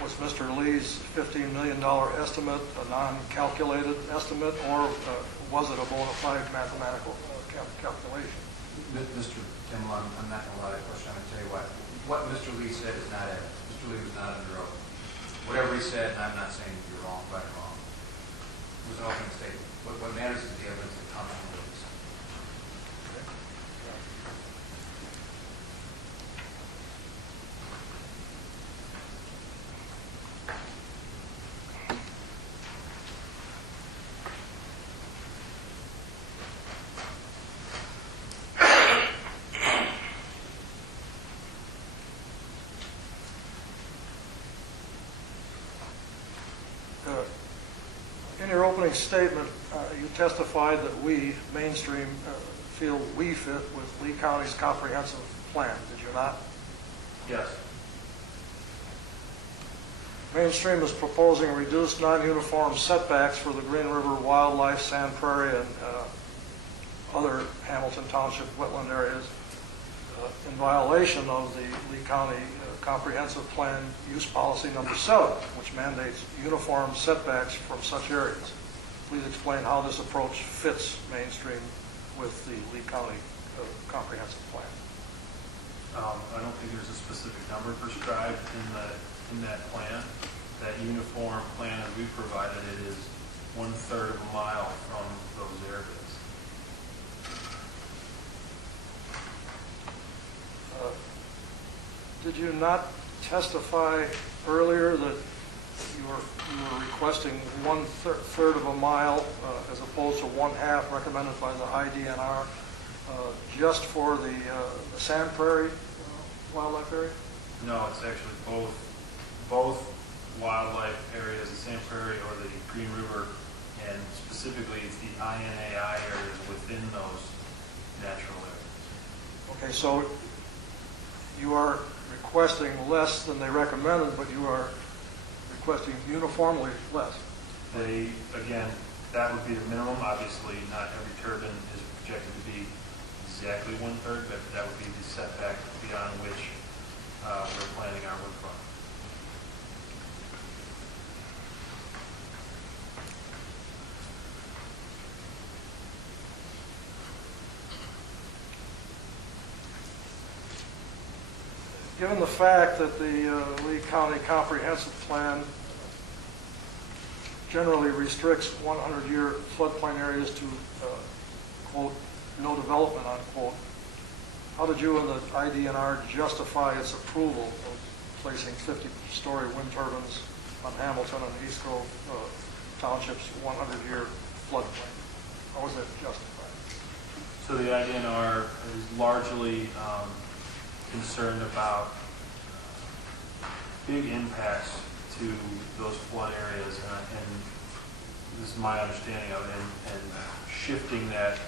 was Mr. Lee's $15 million estimate a non-calculated estimate, or was it a bona fide mathematical calculation? Mr. Kimball, I'm not going to allow that question. I'm going to tell you what Mr. Lee said is not evidence. Mr. Lee was not under oath. Whatever he said, and I'm not saying you're wrong, but wrong, it was an opening statement. What matters is the evidence that comes from the witness. In your opening statement, you testified that we, Mainstream, feel we fit with Lee County's comprehensive plan. Did you not? Yes. Mainstream is proposing reduced non-uniform setbacks for the Green River Wildlife, Sand Prairie, and other Hamilton Township wetland areas in violation of the Lee County Comprehensive Plan Use Policy Number 7, which mandates uniform setbacks from such areas. Please explain how this approach fits Mainstream with the Lee County Comprehensive Plan. I don't think there's a specific number prescribed in that plan. That uniform plan as we provided it is 1/3 of a mile from those areas. Did you not testify earlier that you were requesting 1/3 of a mile as opposed to 1/2 recommended by the IDNR just for the Sand Prairie wildlife area? No, it's actually both wildlife areas, the Sand Prairie or the Green River, and specifically it's the INAI areas within those natural areas. Okay, so you are requesting less than they recommended, but you are requesting uniformly less. Again, that would be the minimum. Obviously, not every turbine is projected to be exactly 1/3, but that would be the setback beyond which we're planning our wood farm. Given the fact that the Lee County Comprehensive Plan generally restricts 100-year floodplain areas to, quote, no development, unquote, how did you and the IDNR justify its approval of placing 50-story wind turbines on Hamilton and East Grove Township's 100-year floodplain? How was that justified? So the IDNR is largely concerned about big impacts to those flood areas, and this is my understanding of it, and shifting that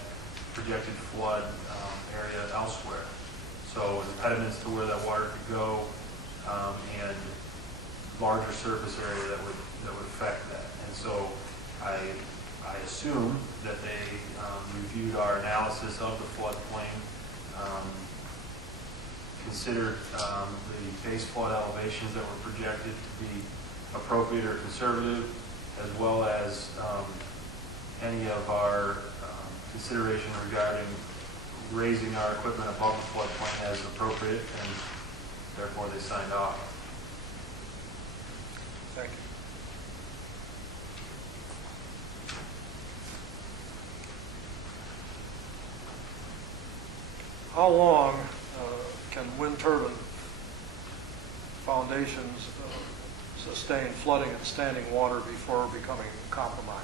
projected flood area elsewhere. So impediments to where that water could go, and larger surface area that would affect that. And so I assume that they reviewed our analysis of the floodplain, considered the base flood elevations that were projected to be appropriate or conservative, as well as any of our consideration regarding raising our equipment above the floodplain as appropriate, and therefore they signed off. Thank you. How long can wind turbine foundations sustain flooding and standing water before becoming compromised?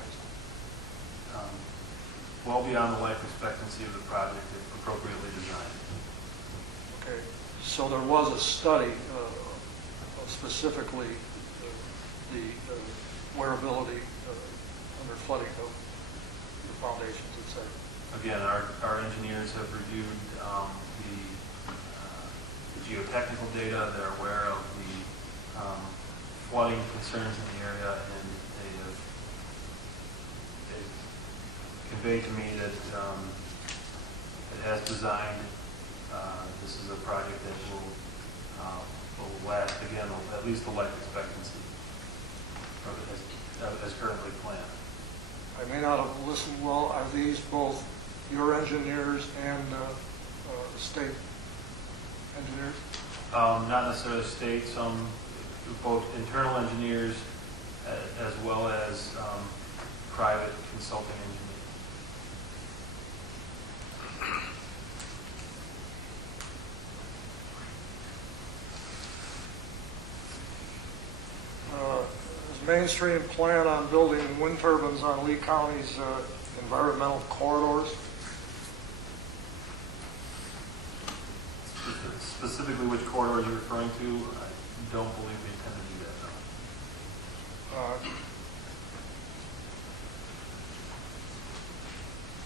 Well beyond the life expectancy of the project if appropriately designed. Okay, so there was a study of specifically the wearability under flooding of the foundations, etc. Again, our engineers have reviewed the geotechnical data. They're aware of the flooding concerns in the area, and they've conveyed to me that as designed, this is a project that will will last, again, at least the life expectancy as currently planned. I may not have listened well. Are these both your engineers and state engineers? Not necessarily state, some, both internal engineers as well as private consulting engineers. Does Mainstream plan on building wind turbines on Lee County's environmental corridors? Specifically which corridor you're referring to, I don't believe we intend to do that, no.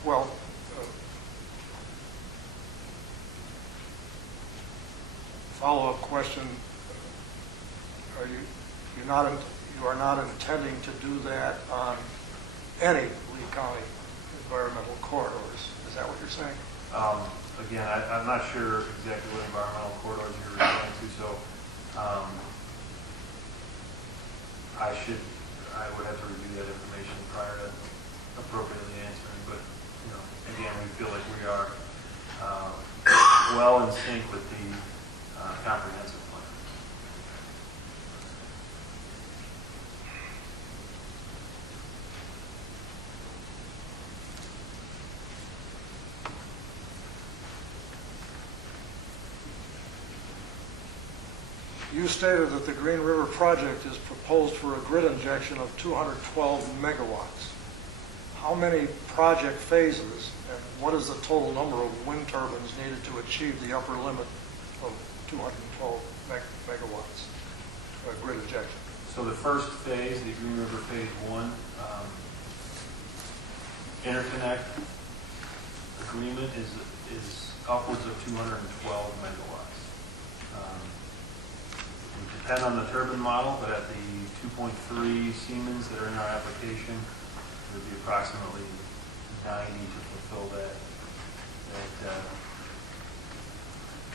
Well, follow-up question, you are not intending to do that on any Lee County environmental corridors, is that what you're saying? Again, I'm not sure exactly what environmental corridors you're referring to, so I would have to review that information prior to appropriately answering, but, again, we feel like we are well in sync with the comprehensive plan. You stated that the Green River project is proposed for a grid injection of 212 megawatts. How many project phases and what is the total number of wind turbines needed to achieve the upper limit of 212 megawatts grid injection? So the first phase, the Green River Phase 1 interconnect agreement is upwards of 212 megawatts. It would depend on the turbine model, but at the 2.3 Siemens that are in our application, it would be approximately 90 to fulfill that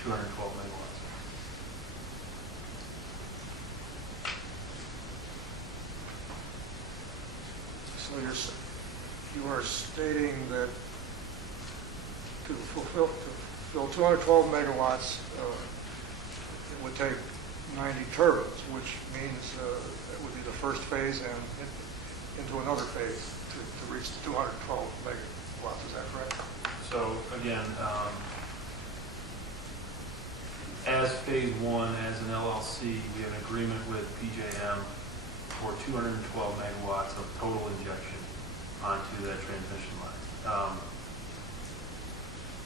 212 megawatts. So you are stating that to fulfill 212 megawatts, it would take 90 turbines, which means it would be the first phase and into another phase to reach the 212 megawatts. Is that correct? So again, as Phase 1, as an LLC, we have an agreement with PJM for 212 megawatts of total injection onto that transmission line.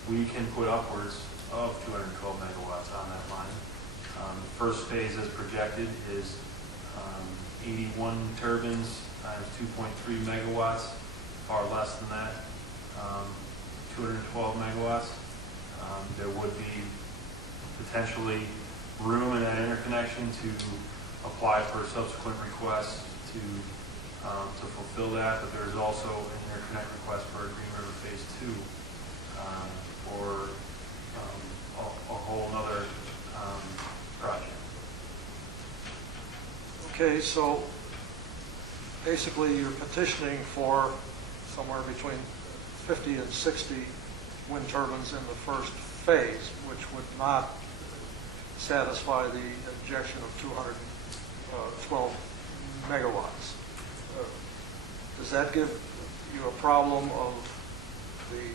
We can put upwards of 212 megawatts on that line. The first phase, as projected, is 81 turbines times 2.3 megawatts, far less than that, 212 megawatts. There would be potentially room in that interconnection to apply for subsequent requests to fulfill that, but there's also an interconnect request for Green River Phase 2 for a whole other project. Okay, so basically you're petitioning for somewhere between 50 and 60 wind turbines in the first phase, which would not satisfy the injection of 212 megawatts. Does that give you a problem of the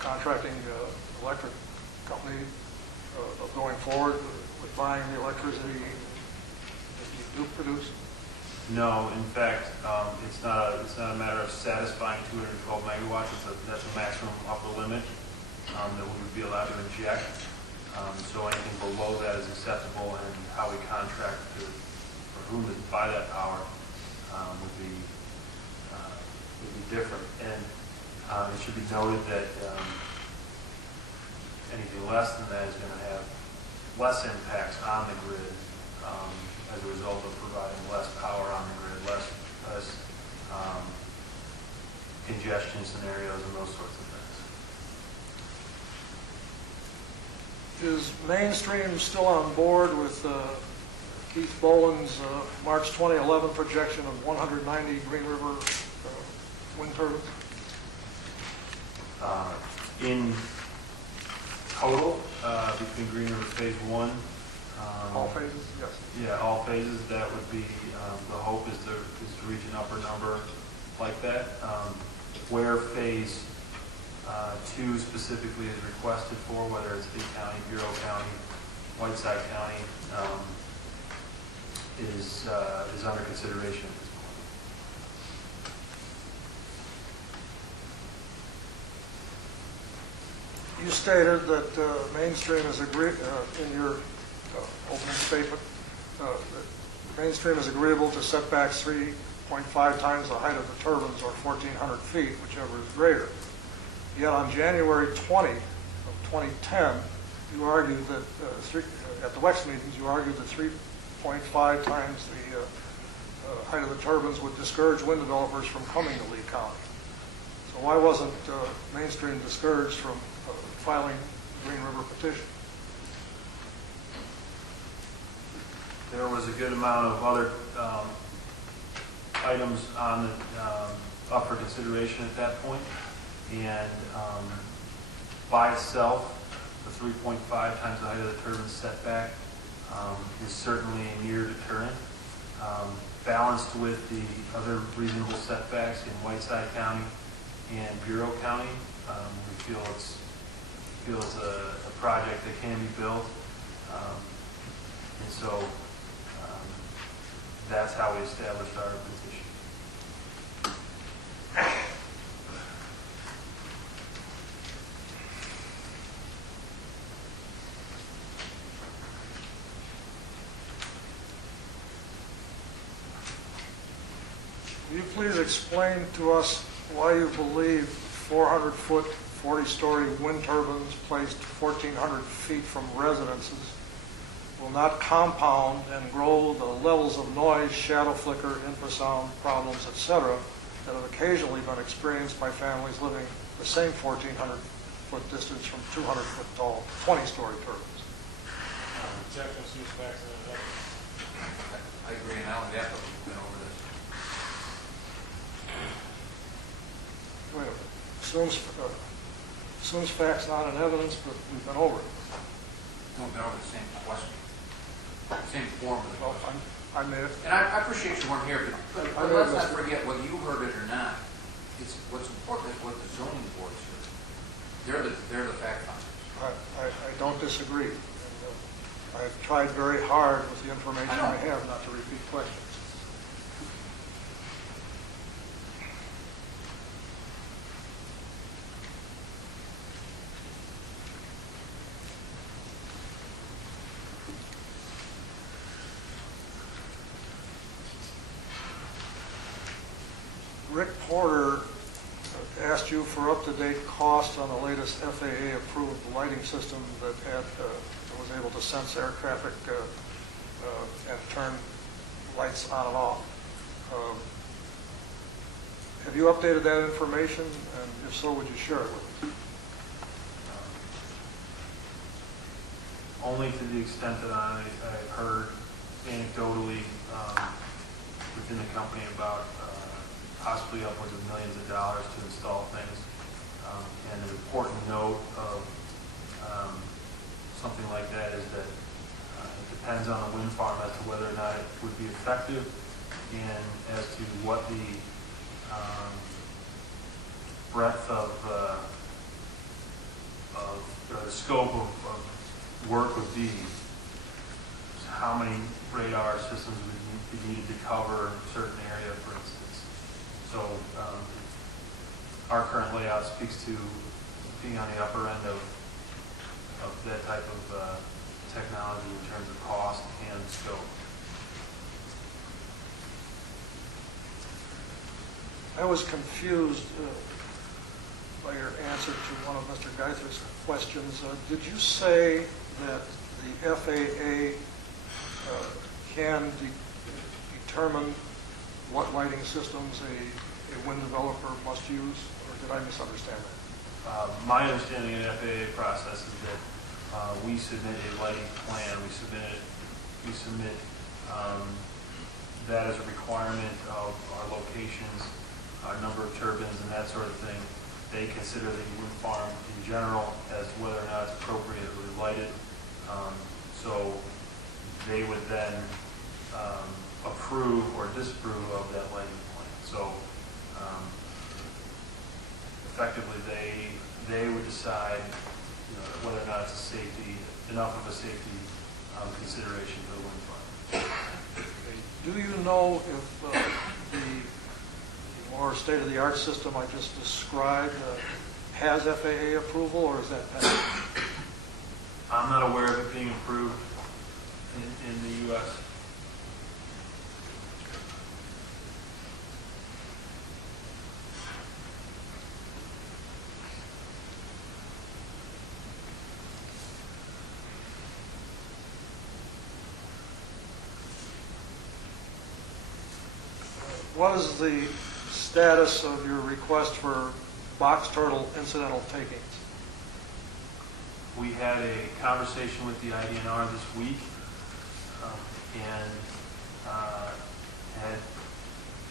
contracting electric company of going forward with buying the electricity that you do produce? No, in fact, it's not a matter of satisfying 212 megawatts. That's a maximum upper limit that we would be allowed to inject. So anything below that is acceptable, and how we contract for whom to buy that power would be different. And it should be noted that anything less than that is going to have less impacts on the grid as a result of providing less power on the grid, less congestion scenarios and those sorts of things. Is Mainstream still on board with Keith Boland's March 2011 projection of 190 Green River wind turbines? In total, between Green River Phase 1. All phases? Yes. Yeah, all phases, that would be, the hope is to reach an upper number like that. Where Phase 2 specifically is requested for, whether it's Lee County, Bureau County, Whiteside County, is under consideration at this point. You stated that Mainstream is in your opening statement, that Mainstream is agreeable to setbacks 3.5 times the height of the turbines, or 1,400 feet, whichever is greater. Yet on January 20 of 2010, you argued that, at the WEX meetings, you argued that 3.5 times the height of the turbines would discourage wind developers from coming to Lee County. So why wasn't Mainstream discouraged from filing the Green River petition? There was a good amount of other items on the, up for consideration at that point, and by itself, the 3.5 times the height of the turbine setback is certainly a near deterrent. Balanced with the other reasonable setbacks in Whiteside County and Bureau County, we feel it's a project that can be built, and so that's how we established our position. Will you please explain to us why you believe 400-foot, 40-story wind turbines placed 1,400 feet from residences will not compound and grow the levels of noise, shadow flicker, infrasound problems, etc., that have occasionally been experienced by families living the same 1,400-foot distance from 200-foot tall, 20-story turbines? I agree, and I'll have to been over this. Wait a minute. Assumes facts not in evidence, but we've been over it. We've been over the same question, same form of the Well, question. I made it. And I appreciate you weren't here, but let's not forget whether you heard it or not. It's what's important is what the zoning boards heard. They're the fact finders. I don't disagree. And, I've tried very hard with the information I have not to repeat questions. Rick Porter asked you for up-to-date costs on the latest FAA-approved lighting system that was able to sense air traffic and turn lights on and off. Have you updated that information? And if so, would you share it with us? Only to the extent that I've heard anecdotally within the company about possibly upwards of millions of dollars to install things. And an important note of something like that is that it depends on the wind farm as to whether or not it would be effective, and as to what the breadth of the scope of work would be. How many radar systems would be needed to cover a certain area, for instance. So our current layout speaks to being on the upper end of that type of technology in terms of cost and scope. I was confused by your answer to one of Mr. Geither's questions. Did you say that the FAA can determine what lighting systems a wind developer must use, or did I misunderstand that? My understanding of the FAA process is that we submit a lighting plan. We submit that as a requirement of our locations, our number of turbines, and that sort of thing. They consider the wind farm in general as whether or not it's appropriately lighted. So they would then approve or disapprove of that lighting plan. So effectively, they would decide whether or not it's enough of a safety consideration for the wind farm. Do you know if the more state-of-the-art system I just described has FAA approval, or is that pending? I'm not aware of it being approved in the U.S. What is the status of your request for box turtle incidental takings? We had a conversation with the IDNR this week and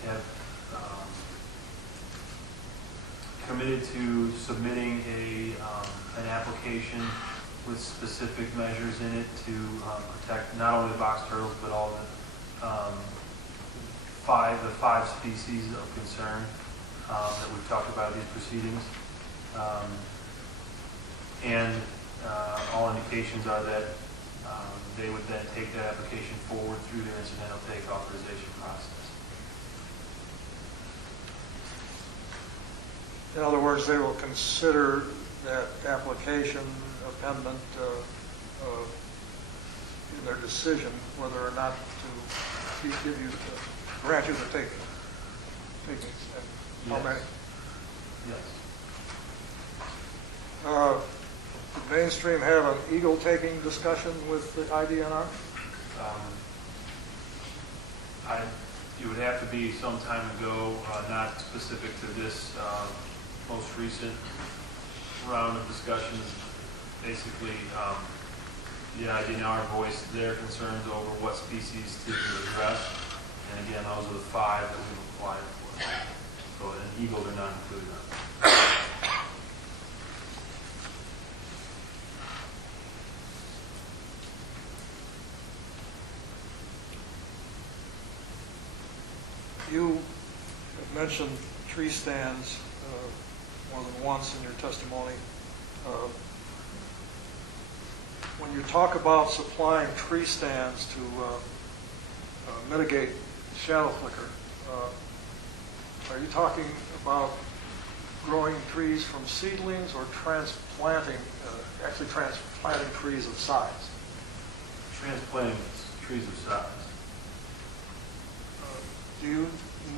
had committed to submitting an application with specific measures in it to protect not only the box turtles but all the five species of concern that we've talked about in these proceedings. All indications are that they would then take that application forward through their incidental take authorization process. In other words, they will consider that application amendment in their decision whether or not to grant you the takings. And how Yes. many? Yes. Did Mainstream have an eagle taking discussion with the IDNR? It would have to be some time ago, not specific to this most recent round of discussions. Basically, the IDNR voiced their concerns over what species to address, and again, those are the 5 that we've applied for. So, and eagles are not included on that. You have mentioned tree stands more than once in your testimony. When you talk about supplying tree stands to mitigate shadow flicker, are you talking about growing trees from seedlings or actually transplanting trees of size? Transplanting trees of size. Do you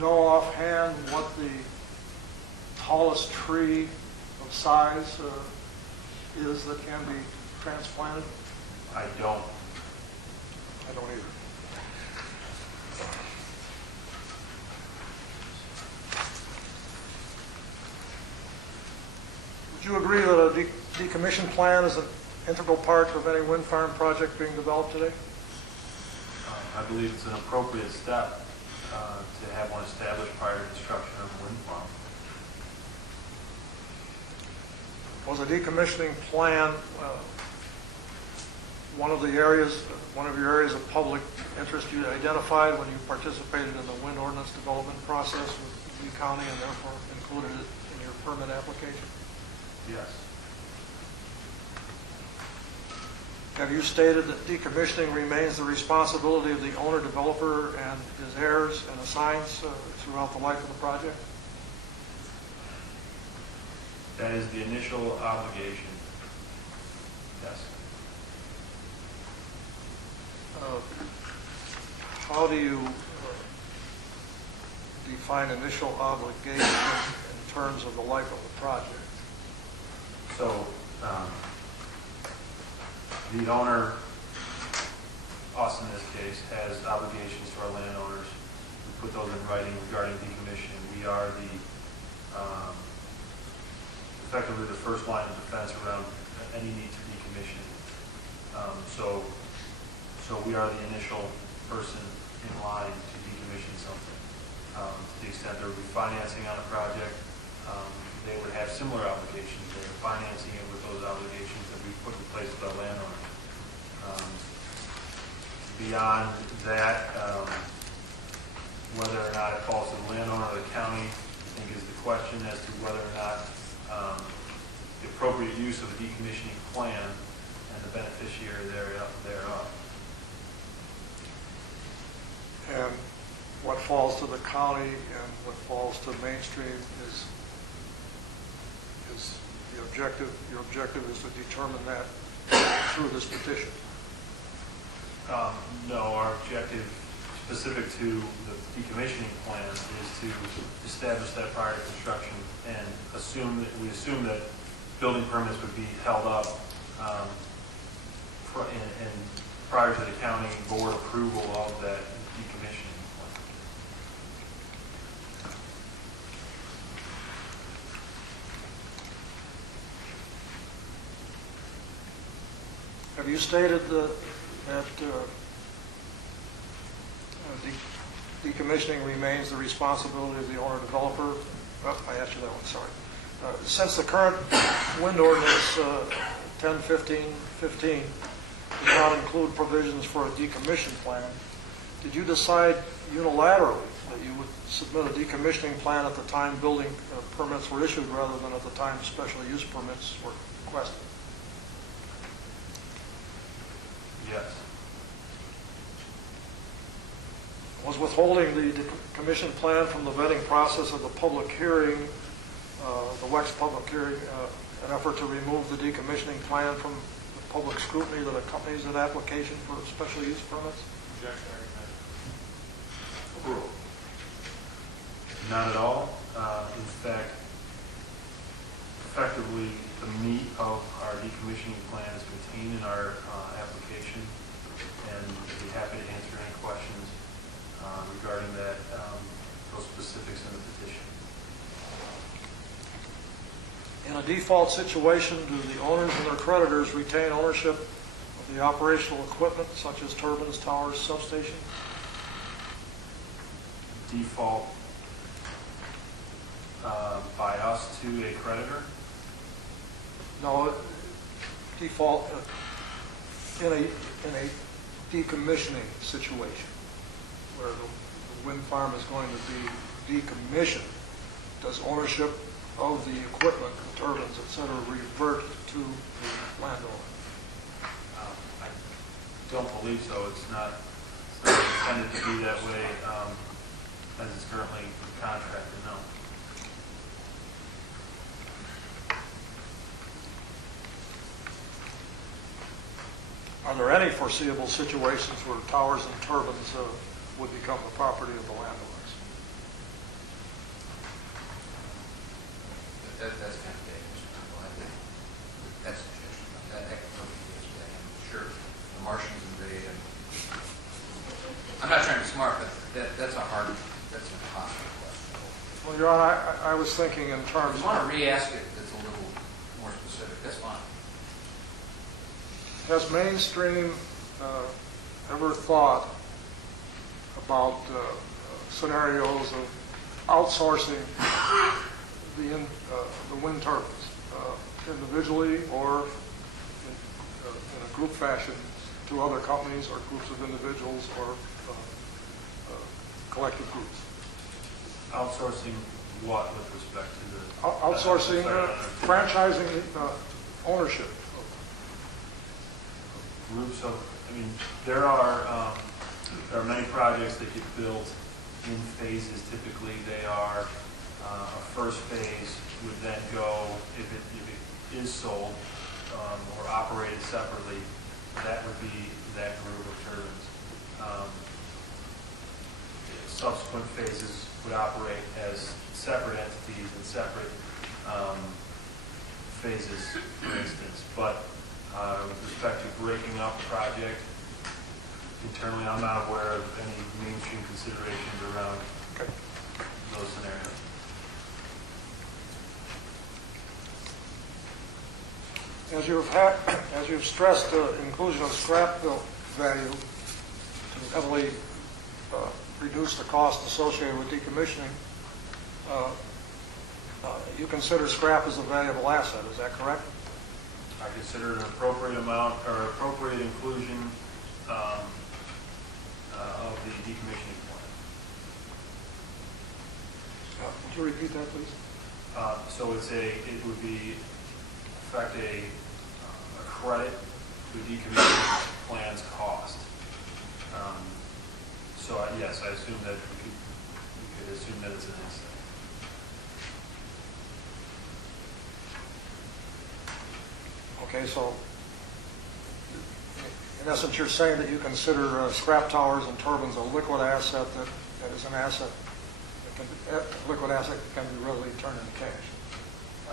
know offhand what the tallest tree of size is that can be transplanted? I don't. I don't either. Would you agree that a decommission plan is an integral part of any wind farm project being developed today? I believe it's an appropriate step to have one established prior to construction of a wind farm. Was a decommissioning plan one of your areas of public interest you identified when you participated in the wind ordinance development process with Lee County and therefore included it in your permit application? Yes. Have you stated that decommissioning remains the responsibility of the owner, developer, and his heirs and assigns throughout the life of the project? That is the initial obligation. Yes. How do you define initial obligation in terms of the life of the project? So, the owner, us in this case, has obligations to our landowners. We put those in writing regarding decommissioning. We are effectively the first line of defense around any need to decommission. So we are the initial person in line to decommission something. To the extent there would be financing on a project, they would have similar obligations. They're financing it with those obligations that we put in place with our landowners. Beyond that, whether or not it falls to the landowner or the county, I think is the question as to whether or not the appropriate use of a decommissioning plan and the beneficiary thereof. And what falls to the county and what falls to mainstream is the objective. Your objective is to determine that through this petition. No, our objective specific to the decommissioning plan is to establish that prior to construction and we assume that building permits would be held up and prior to the county board approval of that decommissioning plan. Have you stated that decommissioning remains the responsibility of the owner developer? Oh, I asked you that one, sorry. Since the current wind ordinance 10-15-15 does not include provisions for a decommission plan, did you decide unilaterally that you would submit a decommissioning plan at the time building permits were issued rather than at the time special use permits were requested? Yes. Was withholding the decommission plan from the vetting process of the public hearing, the WEX public hearing, an effort to remove the decommissioning plan from the public scrutiny that accompanies an application for special use permits? Objection. Approval. Not at all. In fact, effectively, the meat of our decommissioning plan is contained in our application, and I'd be happy to answer any questions regarding that, those specifics in the petition. In a default situation, do the owners and their creditors retain ownership of the operational equipment such as turbines, towers, substations? Default by us to a creditor? No, default in a decommissioning situation where the wind farm is going to be decommissioned. Does ownership of the equipment, the turbines, et cetera, revert to the landowner? I don't believe so. It's not intended to be that way as it's currently contracted, no. Are there any foreseeable situations where towers and turbines would become the property of the landowners? That's kind of vague, Mr. Temple. I think that's a suggestion. That can probably be answered that. I'm sure the Martians invade. I'm not trying to be smart, but that's an impossible question. Well, Your Honor, I was thinking in terms If you want to re-ask it, that's a little more specific. That's fine. Has Mainstream ever thought about scenarios of outsourcing the wind turbines individually or in a group fashion to other companies or groups of individuals or collective groups? Outsourcing what with respect to the... Outsourcing, franchising ownership. Groups of, I mean, there are many projects that get built in phases. Typically, they are a first phase would then go, if it is sold or operated separately, that would be that group of turbines. Subsequent phases would operate as separate entities and separate phases, for instance. But with respect to breaking up a project, internally, I'm not aware of any mainstream considerations around those scenarios. As you've stressed, inclusion of scrap value to heavily reduce the cost associated with decommissioning, you consider scrap as a valuable asset, is that correct? I consider an appropriate amount or appropriate inclusion of the decommissioning plan. Would you repeat that, please? So it would be, in fact, a credit to a decommissioning plan's cost. Yes, I assume that we could assume that it's an asset. Okay, so in essence, you're saying that you consider scrap towers and turbines a liquid asset that is an asset, liquid asset that can be readily turned into cash.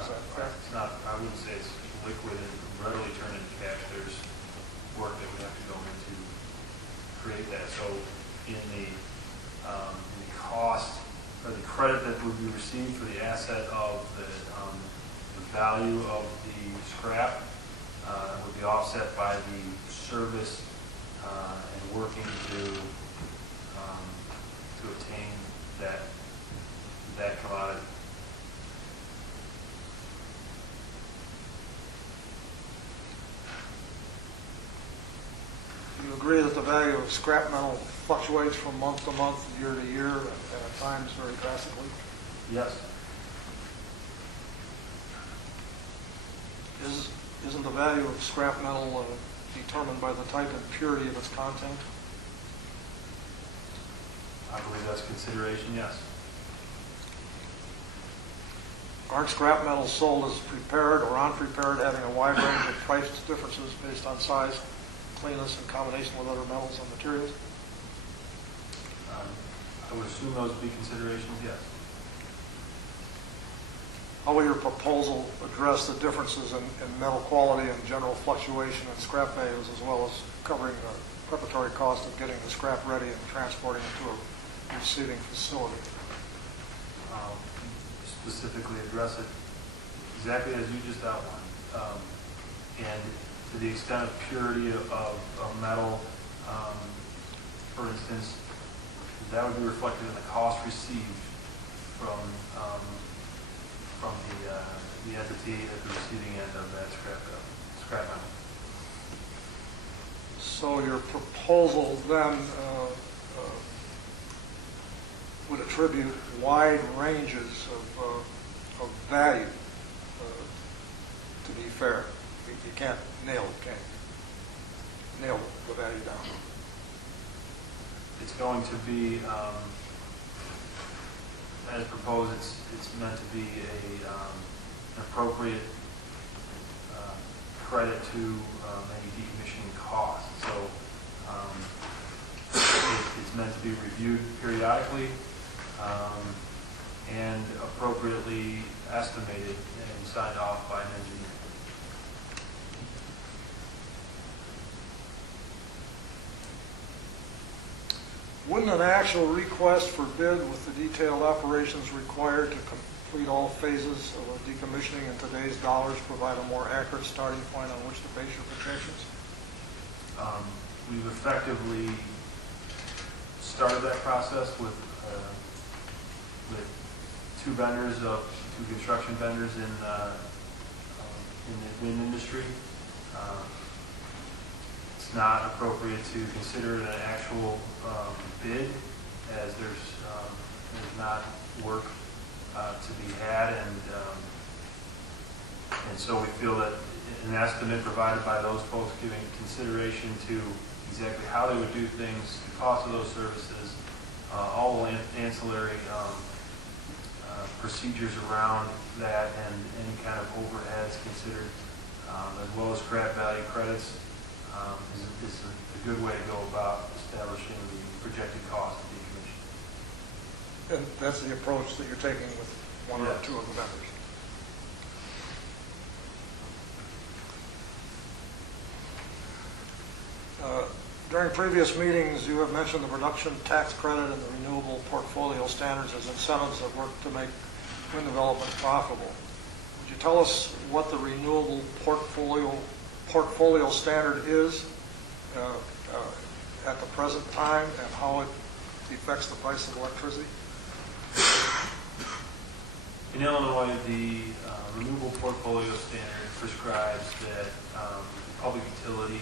Is that fair? It's not, I wouldn't say it's liquid and readily turned into cash. There's work that would have to go into create that. So in the cost or the credit that would be received for the asset of the value of the scrap would be offset by the service and working to obtain that commodity. Do you agree that the value of scrap metal fluctuates from month to month, year to year, and at times very drastically? Yes. Isn't the value of scrap metal determined by the type and purity of its content? I believe that's a consideration, yes. Aren't scrap metals sold as prepared or unprepared, having a wide range of price differences based on size, cleanness, in combination with other metals and materials? I would assume those would be considerations, yes. How will your proposal address the differences in metal quality and general fluctuation in scrap values, as well as covering the preparatory cost of getting the scrap ready and transporting it to a receiving facility? Specifically address it exactly as you just outlined. And to the extent of purity of metal, for instance, that would be reflected in the cost received from the entity at the receiving end of that scrap metal. So your proposal then would attribute wide ranges of value, to be fair. You can't nail it, can you? Nail the value down. It's going to be, as proposed, it's meant to be an appropriate credit to any decommissioning costs. So it's meant to be reviewed periodically and appropriately estimated and signed off by an engineer. Wouldn't an actual request for bid with the detailed operations required to complete all phases of a decommissioning in today's dollars provide a more accurate starting point on which to base your projections? We've effectively started that process with two construction vendors in the wind industry. It's not appropriate to consider it an actual bid, as there's not work to be had, and so we feel that an estimate provided by those folks giving consideration to exactly how they would do things, the cost of those services, all ancillary procedures around that, and any kind of overheads considered, as well as scrap value credits, is a good way to go about establishing the projected cost of decommissioning. And that's the approach that you're taking with one or two of the vendors. During previous meetings, you have mentioned the production tax credit and the renewable portfolio standards as incentives that work to make wind development profitable. Would you tell us what the renewable portfolio standard is at the present time and how it affects the price of electricity? In Illinois, the renewable portfolio standard prescribes that public utilities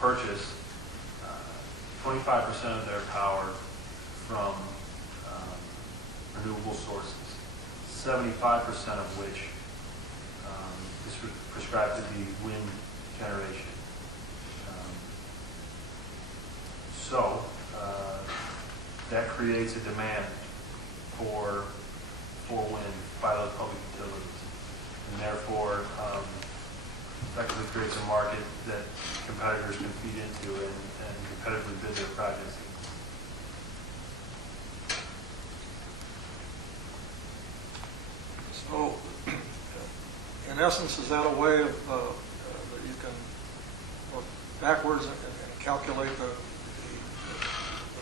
purchase 25% of their power from renewable sources, 75% of which is prescribed to be wind generation. So that creates a demand for wind by those public utilities, and therefore effectively creates a market that competitors can feed into and competitively bid their projects. So, in essence, is that a way of that you can look backwards and calculate the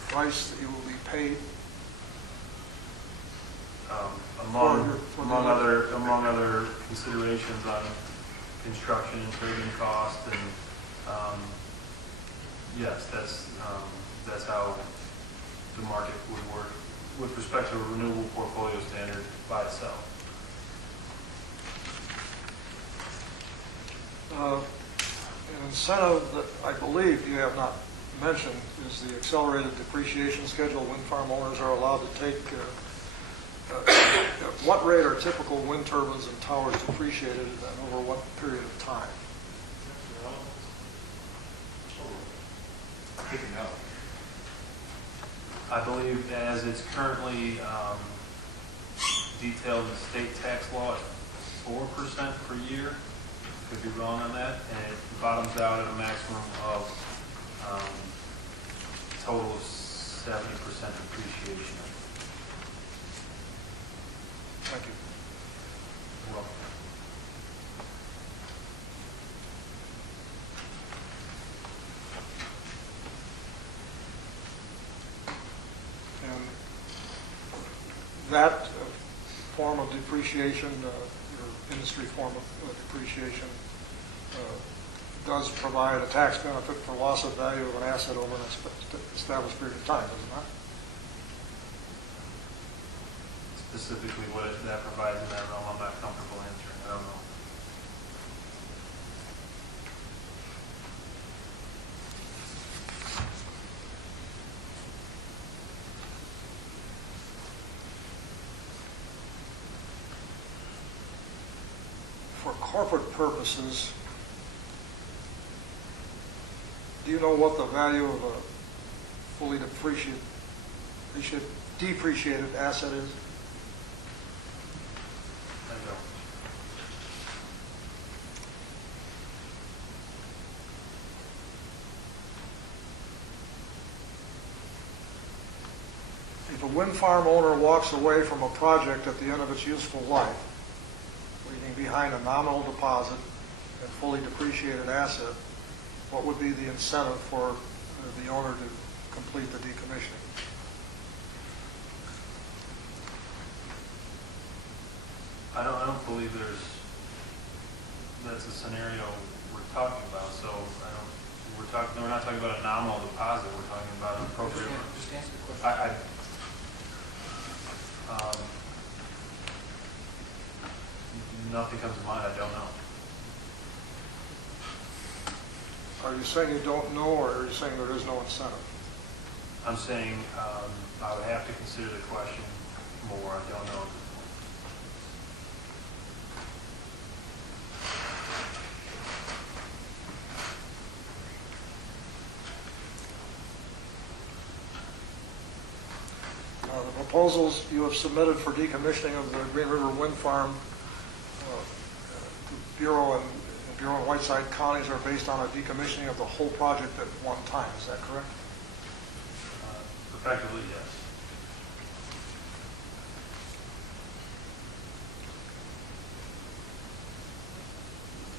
price that you will be paid? Among other considerations on construction and trading cost, and yes, that's how the market would work with respect to a renewable portfolio standard by itself. An incentive that I believe you have not mentioned is the accelerated depreciation schedule wind farm owners are allowed to take. At what rate are typical wind turbines and towers depreciated and over what period of time? I believe as it's currently detailed in state tax law at 4% per year. Could be wrong on that, and it bottoms out at a maximum of total of 70% depreciation. Thank you. You're welcome. And that form of depreciation, your industry form of depreciation, does provide a tax benefit for loss of value of an asset over an established period of time, does it not? Specifically what that provides in that realm, I'm not comfortable answering. I don't know. For corporate purposes, do you know what the value of a fully depreciated asset is? I don't. If a wind farm owner walks away from a project at the end of its useful life, leaving behind a nominal deposit and fully depreciated asset, what would be the incentive for the owner to complete the decommissioning? I don't believe that's a scenario we're talking about. So we're not talking about a nominal deposit. We're talking about an appropriate. Just answer the question. Nothing comes to mind. I don't know. Are you saying you don't know, or are you saying there is no incentive? I'm saying I would have to consider the question more. I don't know. The proposals you have submitted for decommissioning of the Green River Wind Farm to Bureau and Whiteside counties are based on a decommissioning of the whole project at one time. Is that correct? Effectively, yes.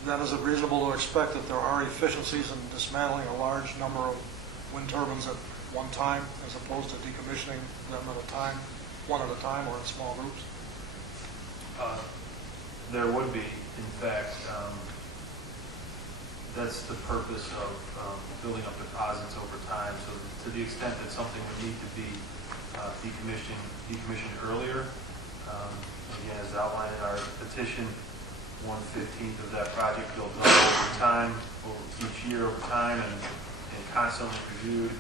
Then is it reasonable to expect that there are efficiencies in dismantling a large number of wind turbines at one time as opposed to decommissioning them at a time, one at a time, or in small groups? There would be, in fact, that's the purpose of building up deposits over time. So to the extent that something would need to be decommissioned earlier, again, as outlined in our petition, 1/15 of that project builds up over time, each year over time, and constantly reviewed.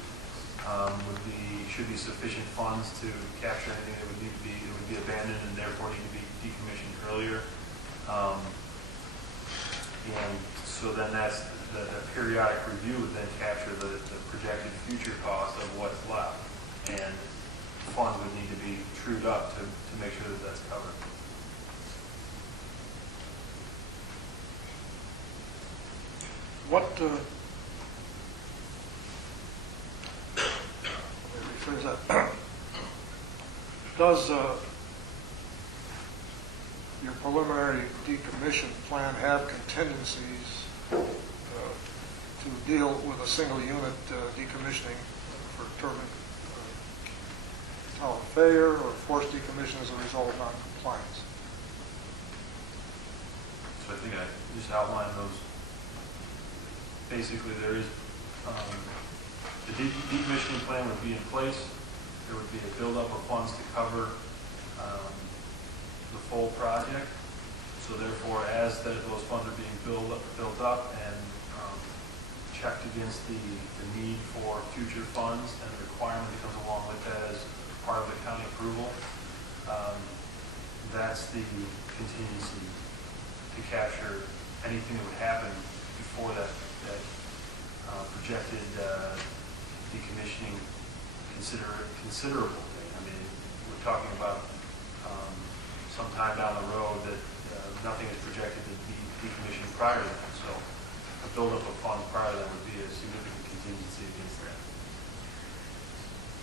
Should be sufficient funds to capture anything that would be abandoned and therefore need to be decommissioned earlier. And so then that's the periodic review would then capture the projected future cost of what's left, and funds would need to be trued up to make sure that that's covered. What, let me rephrase that. Does your preliminary decommission plan have contingencies to deal with a single unit decommissioning for turbine tower failure or forced decommission as a result of non-compliance? So I think I just outlined those. Basically, there is, the decommissioning plan would be in place. There would be a buildup of funds to cover the full project. So therefore, as those funds are being built up and checked against the need for future funds, and the requirement that comes along with that as part of the county approval, that's the contingency to capture anything that would happen before that projected decommissioning considerable thing. I mean, we're talking about some time down the road that nothing is projected to be decommissioned prior to that. So a buildup of funds prior to that would be a significant contingency against that.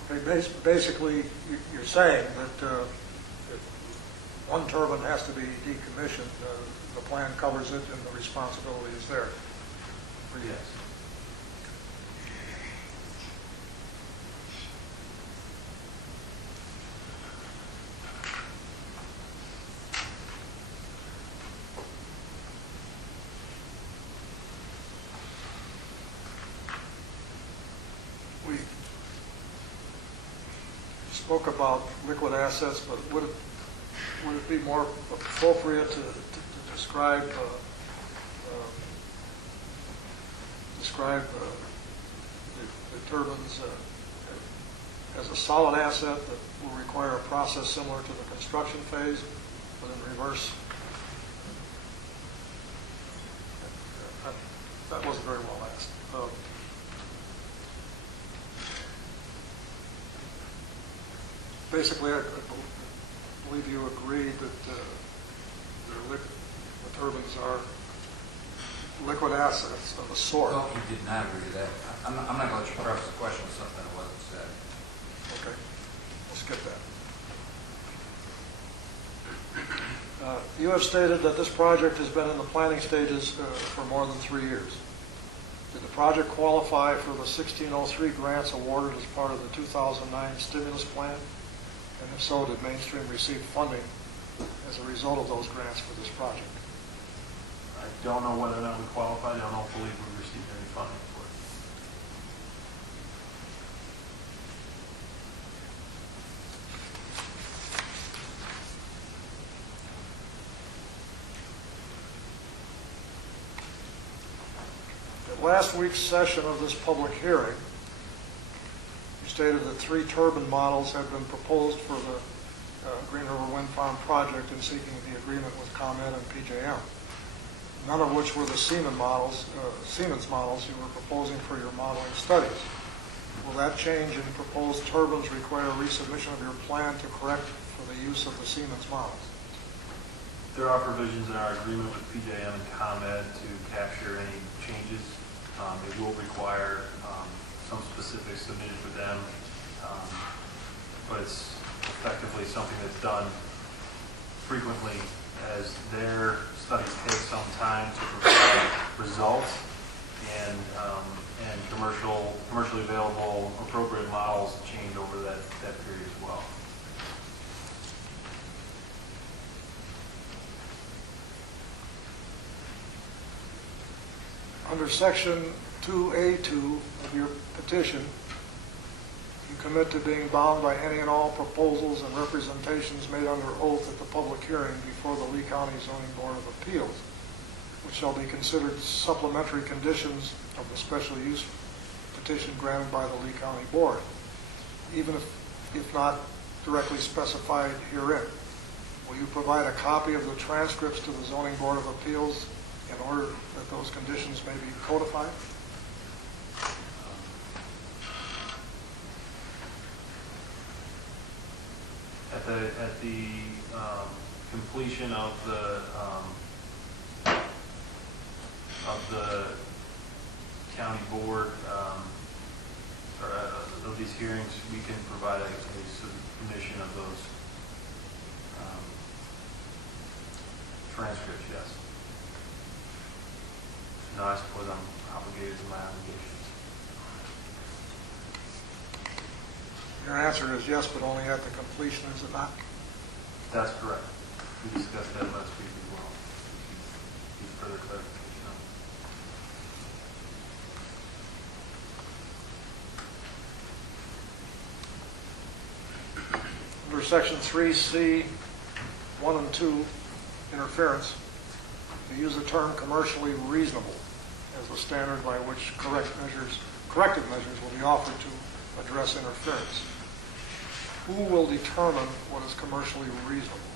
Okay, basically, you're saying that if one turbine has to be decommissioned, the plan covers it and the responsibility is there. Yes. We spoke about liquid assets, but would it be more appropriate to describe the turbines as a solid asset that will require a process similar to the construction phase, but in reverse? That wasn't very well asked. Basically, I believe you agreed that the turbines are liquid assets of a sort. No, he did not agree to that. I'm not going to let you preface the question with something that wasn't said. Okay, we'll skip that. You have stated that this project has been in the planning stages for more than 3 years. Did the project qualify for the 1603 grants awarded as part of the 2009 stimulus plan? And if so, did Mainstream receive funding as a result of those grants for this project? I don't know whether or not we qualified. I don't believe we received any funding for it. At last week's session of this public hearing, you stated that 3 turbine models had been proposed for the Green River Wind Farm project in seeking the agreement with ComEd and PJM, none of which were the Siemens models you were proposing for your modeling studies. Will that change in proposed turbines require resubmission of your plan to correct for the use of the Siemens models? There are provisions in our agreement with PJM and ComEd to capture any changes. It will require some specifics submitted for them, but it's effectively something that's done frequently as their studies take some time to provide results, and commercially available appropriate models change over that period as well. Under section 2A2 of your petition, you commit to being bound by any and all proposals and representations made under oath at the public hearing before the Lee County Zoning Board of Appeals, which shall be considered supplementary conditions of the special use petition granted by the Lee County Board, even if not directly specified herein. Will you provide a copy of the transcripts to the Zoning Board of Appeals in order that those conditions may be codified? At the completion of the county board, or of these hearings, we can provide a submission of those transcripts, yes. No, I suppose I'm obligated to my obligations. Your answer is yes, but only at the completion, is it not? That's correct. We discussed that last week as well. Need further clarification on it. Under section 3C, 1 and 2, interference, you use the term commercially reasonable as the standard by which corrective measures will be offered to address interference. Who will determine what is commercially reasonable?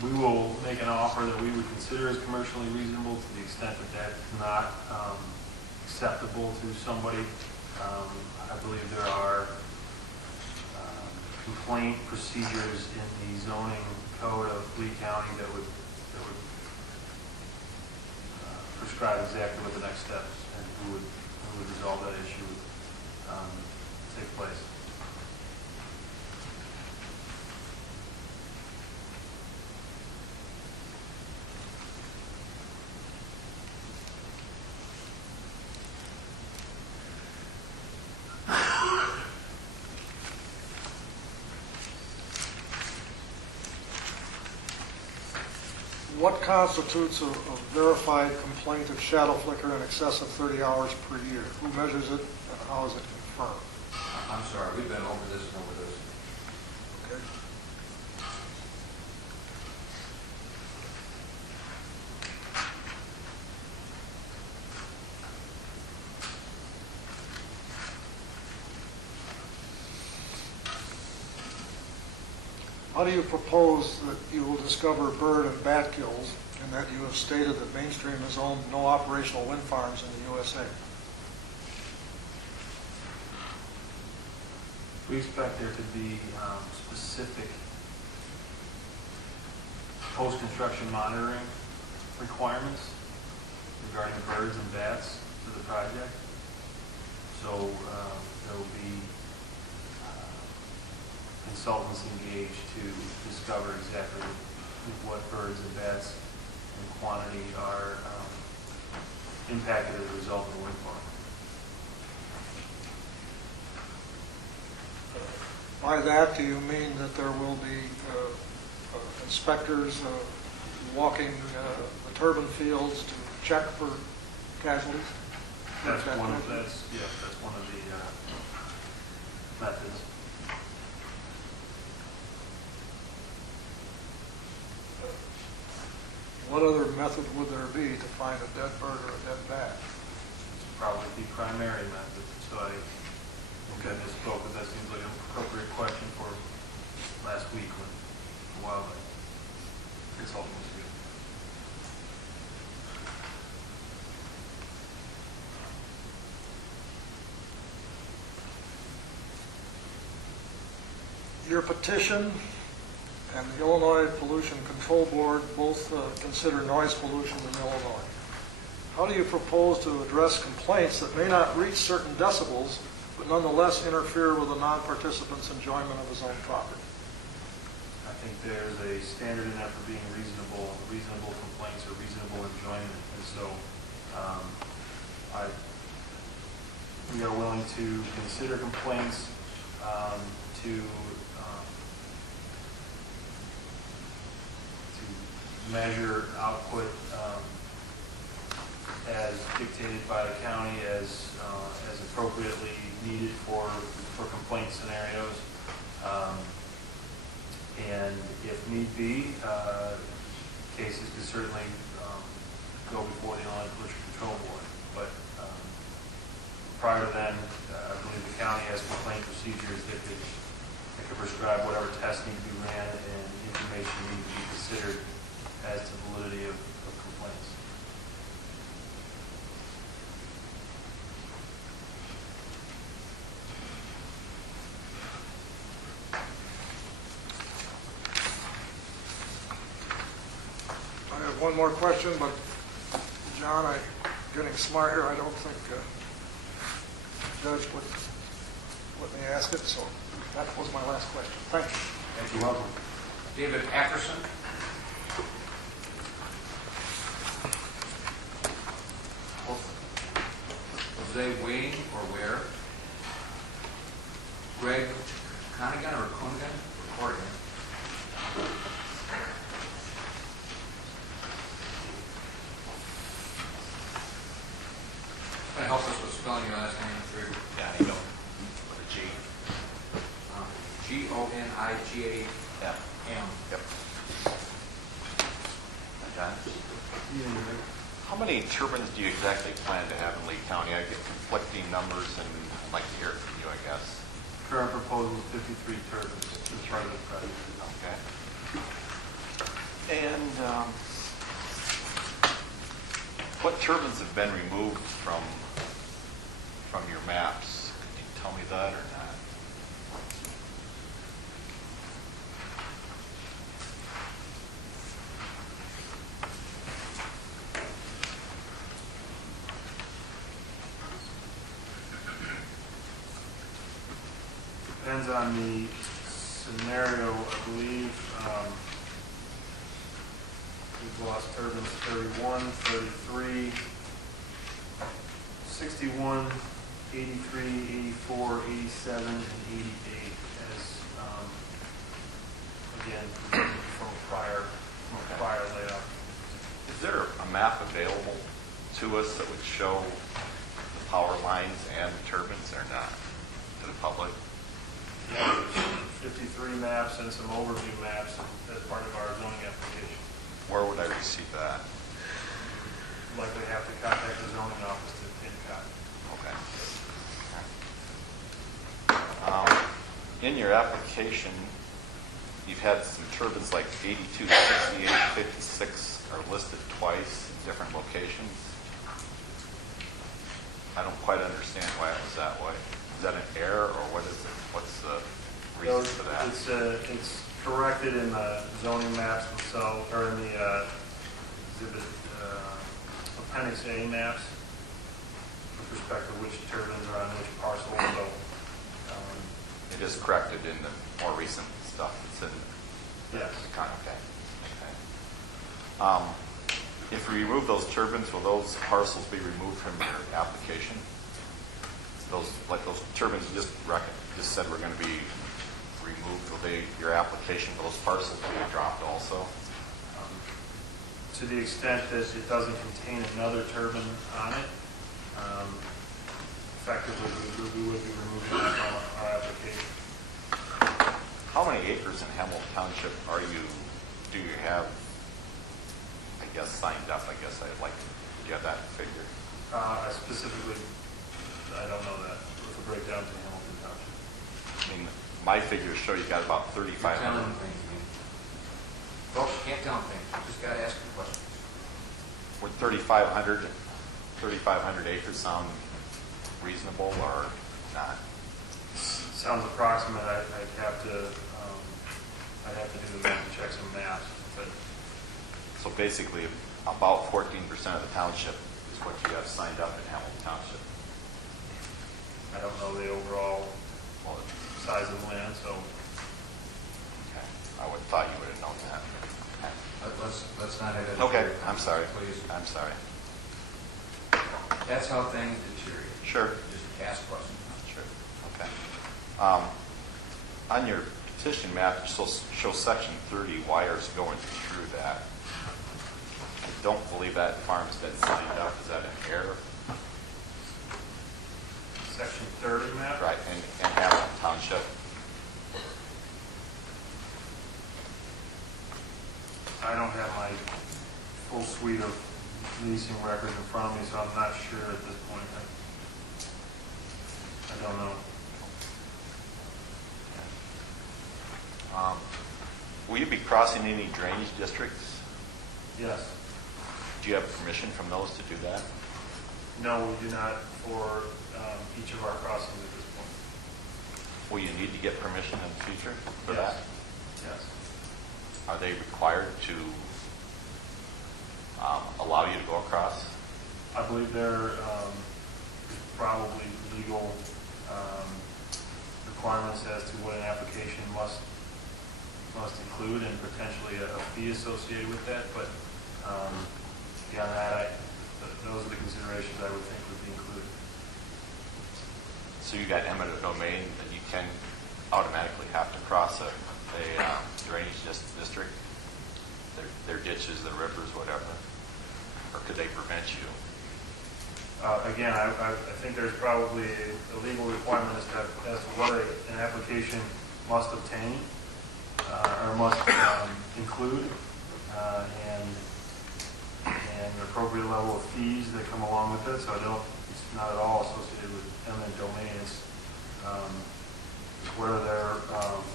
We will make an offer that we would consider as commercially reasonable to the extent that that's not acceptable to somebody. I believe there are complaint procedures in the zoning code of Lee County that would prescribe exactly what the next steps and who would resolve that issue take place. What constitutes a verified complaint of shadow flicker in excess of 30 hours per year? Who measures it and how is it confirmed? I'm sorry, we've been over this and over this. Okay. How do you propose that you will discover bird and bat kills, in that you have stated that Mainstream has owned no operational wind farms in the USA? We expect there to be specific post-construction monitoring requirements regarding birds and bats to the project. So there will be consultants engaged to discover exactly what birds and bats and quantity are impacted as a result of the wind farm. By that, do you mean that there will be inspectors walking the turbine fields to check for casualties? That's one of the methods. What other method would there be to find a dead bird or a dead bat? Probably the primary method. So I just spoke, but that seems like an appropriate question for last week when the wildlife consultant was here. Your petition and the Illinois Pollution Control Board both consider noise pollution in Illinois. How do you propose to address complaints that may not reach certain decibels, but nonetheless interfere with the non-participant's enjoyment of his own property? I think there's a standard in that for being reasonable complaints or reasonable enjoyment. And so we are willing to consider complaints to measure output dictated by the county as appropriately needed for complaint scenarios. And if need be, cases could certainly go before the Illinois Pollution Control Board. But prior to then, I believe the county has complaint procedures that could prescribe whatever tests need to be ran and information need to be considered as to validity of complaints. I have one more question, but John, I'm getting smart here. I don't think Judge would let me ask it, so that was my last question. Thank you. Thank you. Welcome. David Ackerson. Jose Wayne or Ware. Greg Conigan or Conigan? Corrigan. Can you help us with spelling your last name, Greg? Yeah, you know, with a G. G-O-N-I-G-A-M. Yep. John? How many turbines do you exactly plan to have in Lee County? I get conflicting numbers and I'd like to hear it from you, I guess. Current proposal is 53 turbines as part of the project. Okay. And what turbines have been removed from your maps? Could you tell me that or not? Depends on the scenario, I believe. We've lost turbines 31, 33, 61, 83, 84, 87, and 88 as, again, from a prior layout. Is there a map available to us that would show the power lines and the turbines or not to the public? 53 maps and some overview maps as part of our zoning application. Where would I receive that? Likely have to contact the zoning office to get a copy. Okay. In your application, you've had some turbines like 82, 68, 56 are listed twice in different locations. I don't quite understand why it was that way. Is that an error, or what is it? What's the reason for that? It's corrected in the zoning maps themselves, or in the exhibit appendix A maps with respect to which turbines are on which parcel. So It is corrected in the more recent stuff that's in yes. Okay. If we remove those turbines, will those parcels be removed from your application? Those turbines you just said were going to be removed. Will your application for those parcels be dropped also? To the extent that it doesn't contain another turbine on it, effectively we would be removing that from our application. How many acres in Hamilton Township do you have, I guess, signed up? I guess I'd like to, do you have that figure? Specifically, I don't know that. With a breakdown to Hamilton Township. I mean, my figures show you got about 3,500. Folks, can't tell them things. You just got to ask the questions. Would 3,500 acres sound reasonable or not? Sounds approximate. I'd have to do the math and check some maps. But So basically, about 14% of the township is what you have signed up in Hamilton Township. I don't know the overall size of the land, so Okay. I would have thought you would have known that. Let's not have it. Okay, I'm sorry. Please. I'm sorry. That's how things deteriorate. Sure. Just ask questions. Sure. Okay. On your petition map, you show section 30 wires going through that. don't believe that farm's been signed up. Is that an error? Section 30 map? Right, and Hamilton Township. I don't have my full suite of leasing records in front of me, so I'm not sure at this point. I don't know. Will you be crossing any drainage districts? Yes. Do you have permission from those to do that? No, we do not for each of our crossings at this point. Will you need to get permission in the future for Yes. that? Yes. Are they required to allow you to go across? I believe there is probably legal requirements as to what an application must include, and potentially a fee associated with that, but beyond that, those are the considerations I would think would be included. So you got eminent domain that you can automatically have to cross a drainage district, their ditches, their rivers, whatever, or could they prevent you? Again, I think there's probably a legal requirement as to what an application must obtain or must include, and an appropriate level of fees that come along with it. So it's not at all associated with eminent domain. It's what are their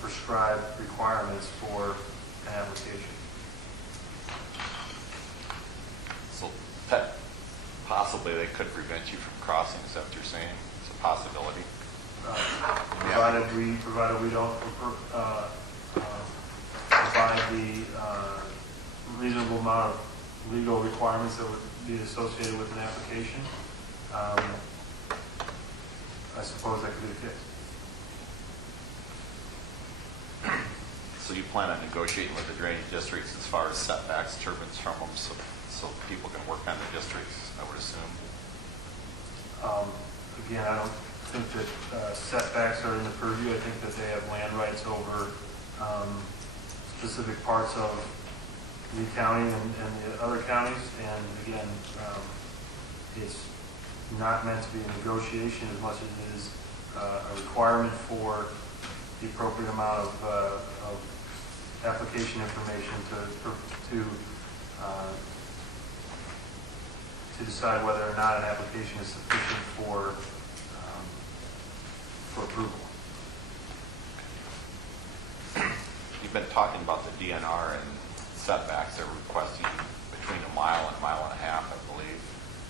prescribed requirements for an application. So possibly they could prevent you from crossing, is that what you're saying? It's a possibility? Provided we don't provide the reasonable amount of legal requirements that would be associated with an application, I suppose that could be the case. So you plan on negotiating with the drainage districts as far as setbacks, turbines from them, so people can work on the districts, I would assume? Again, I don't think that setbacks are in the purview. I think that they have land rights over specific parts of Lee County and the other counties. And again, it's not meant to be a negotiation as much as it is a requirement for the appropriate amount of application information to decide whether or not an application is sufficient for approval. You've been talking about the DNR and setbacks. They're requesting between a mile and a mile and a half, I believe.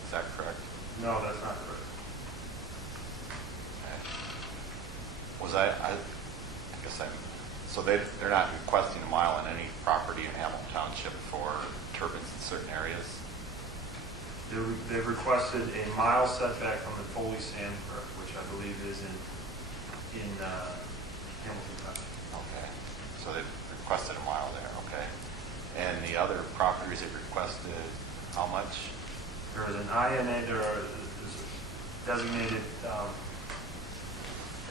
Is that correct? No, that's not correct. Okay. So they're not requesting a mile in any property in Hamilton Township for turbines in certain areas? They've requested a mile setback from the Foley Sand Brook, which I believe is in Hamilton Township. Okay. So they've requested a mile there, okay. And the other properties they've requested, how much? There is an INA, there's designated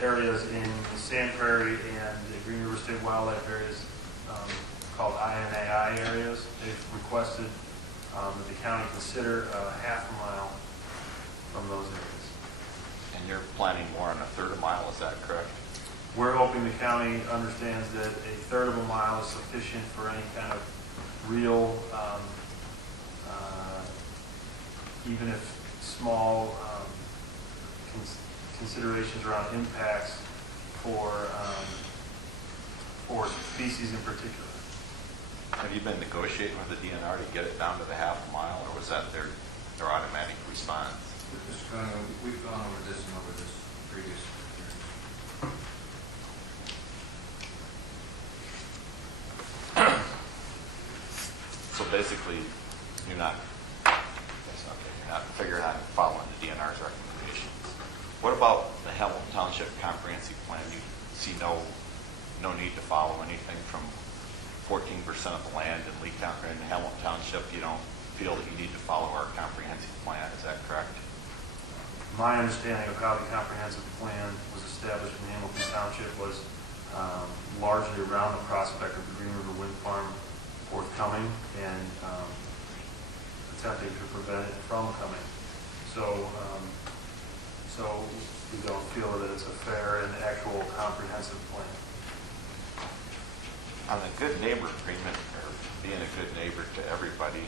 areas in the Sand Prairie and the Green River State Wildlife areas called INAI areas. They've requested that the county consider a half a mile from those areas. And you're planning more on a third of a mile, is that correct? We're hoping the county understands that a third of a mile is sufficient for any kind of real, even if small, considerations around impacts for species in particular. Have you been negotiating with the DNR to get it down to the half a mile, or was that their automatic response? We've gone over this and over this previous years. So basically, you're not figuring out following the DNR's recommendations. What about the Hamilton Township Comprehensive Plan? You see no need to follow anything from 14% of the land in Lee County and Hamilton Township. You don't feel that you need to follow our comprehensive plan. Is that correct? My understanding of how the comprehensive plan was established in Hamilton Township was largely around the prospect of the Green River Wind Farm forthcoming, and attempting to prevent it from coming. So, so we don't feel that it's a fair and actual comprehensive plan. On the good neighbor agreement, or being a good neighbor to everybody,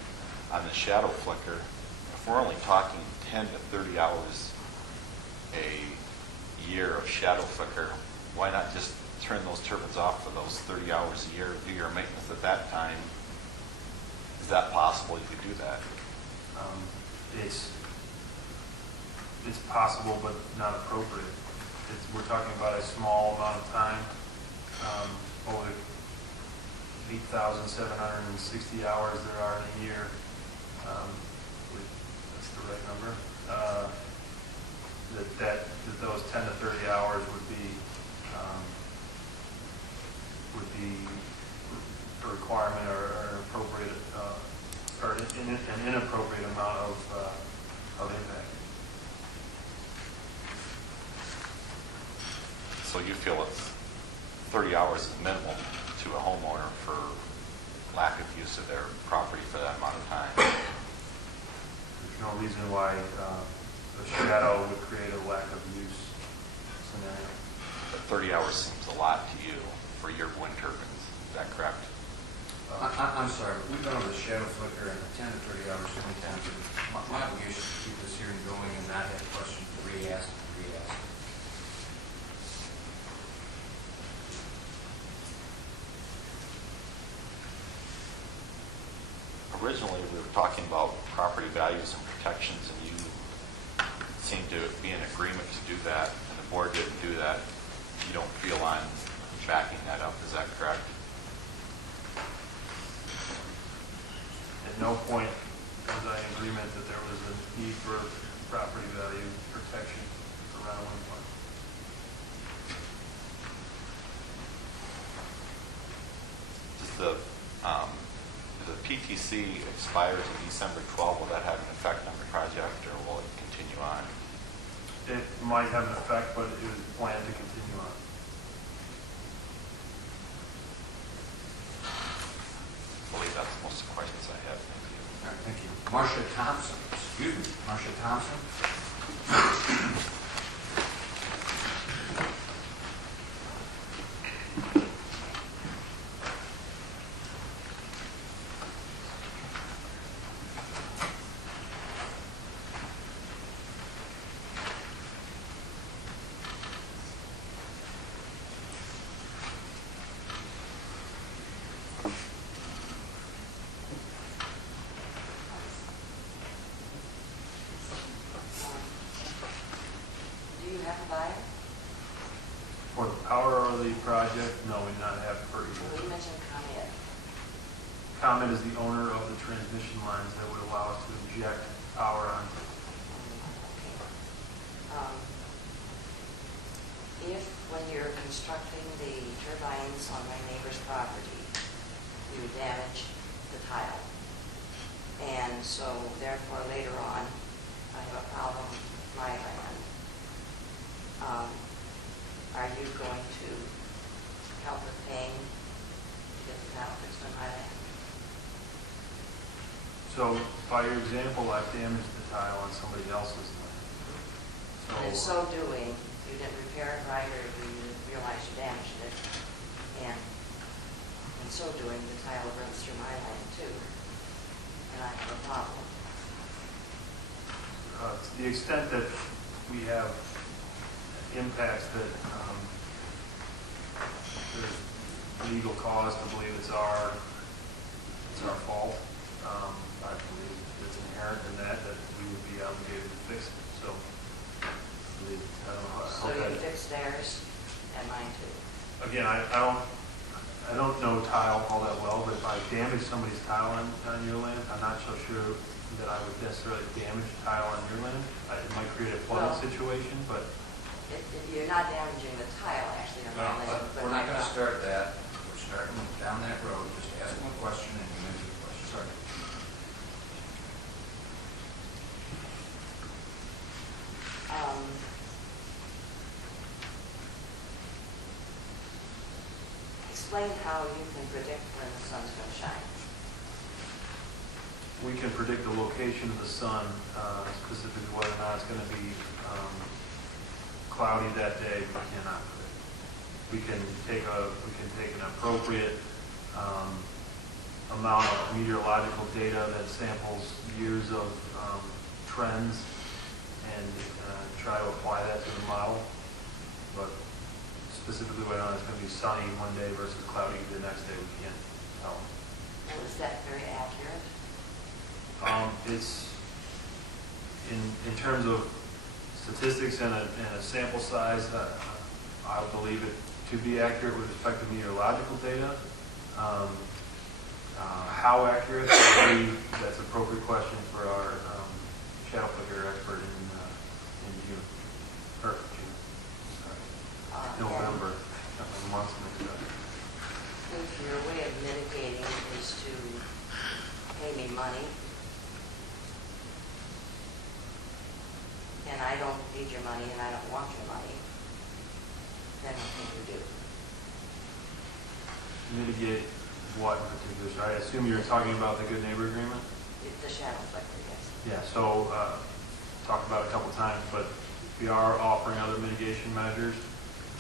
on the shadow flicker, if we're only talking 10 to 30 hours a year of shadow flicker, why not just turn those turbines off for those 30 hours a year, do your maintenance at that time? Is that possible? You could do that. It's possible, but not appropriate. We're talking about a small amount of time, over 8,760 hours there are in a year. That's the right number. That those 10 to 30 hours would be a requirement or an appropriate or an inappropriate amount of impact. So you feel it's 30 hours is minimal to a homeowner for lack of use of their property for that amount of time? There's no reason why the shadow would create a lack of use scenario. But 30 hours seems a lot to you for your wind turbines. Is that correct? I'm sorry, we've gone over the shadow flicker and 10 to 30 hours so many times. My obligation is to keep this hearing going and not have questions re-asked and re-asked. Originally, we were talking about property values and protections, and you seemed to be in agreement to do that, and the board didn't do that. You don't feel I'm backing that up, is that correct? At no point was I in agreement that there was a need for property value protection around a wind farm. If the PTC expires in December 12, will that have an effect on the project, or will it continue on? It might have an effect, but it was planned to continue on. I believe that's most of the questions I have. Thank you. All right, thank you. Marcia Thompson, excuse me, Marcia Thompson. Do you have a buyer? For the power of the project, no, we do not have per Well, you mentioned ComEd. ComEd is the owner of the transmission lines that would allow us to inject power onto. If, when you're constructing the turbines on my neighbor's property, you damage the tile, and so therefore later on, I have a problem with my land, are you going to help with paying to get the tile fixed on my land? So by your example, I've damaged the tile on somebody else's land. And in so doing, you didn't repair it right, or you didn't realize you damaged it, and in so doing, the tile runs through my land too, and I have a problem. To the extent that we have impacts that there's legal cause to believe it's our fault, I believe it's inherent in that we would be obligated to fix it. So I don't know. So you fix theirs and mine too. Again, I don't know tile all that well, but if I damage somebody's tile on your land, I'm not so sure that I would necessarily damage tile on your land. It might create a flooding Well, situation, but If you're not damaging the tile actually on my land, but We're my not going to property. start that. We're starting down that road. Just ask them a question and you answer the question. Sorry. Explain how you can predict when the sun's going to shine. we can predict the location of the sun, specifically whether or not it's going to be cloudy that day, we cannot predict. We can take an appropriate amount of meteorological data that samples years of trends and try to apply that to the model. But specifically whether or not it's going to be sunny one day versus cloudy the next day, we can't tell. Well, is that very accurate? It's in terms of statistics and a sample size, I believe it to be accurate with respect to meteorological data. How accurate? I believe that's an appropriate question for our shadow flicker expert in June. Or June. Sorry. November. A month next time. If your way of mitigating is to pay me money, and I don't need your money and I don't want your money, then what can you do? Mitigate what in particular? So I assume you're talking about the good neighbor agreement? The shadow flicker, yes. Yeah, so talked about it a couple times, but we are offering other mitigation measures.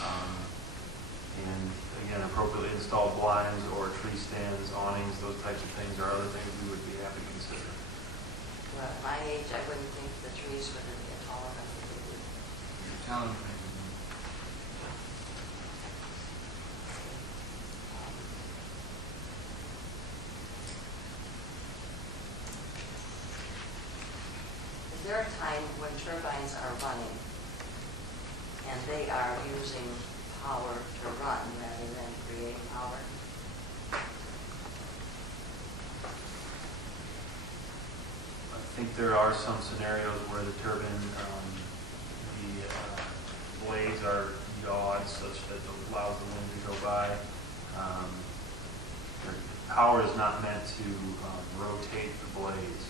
And again, appropriately installed blinds or tree stands, awnings, those types of things are other things we would be happy to consider. Well, at my age, I wouldn't think the trees would get tall enough that they would. You're telling me. Is there a time when turbines are running and they are using power to run rather than creating power? I think there are some scenarios where the turbine, the blades are yawed such that it allows the wind to go by. The power is not meant to rotate the blades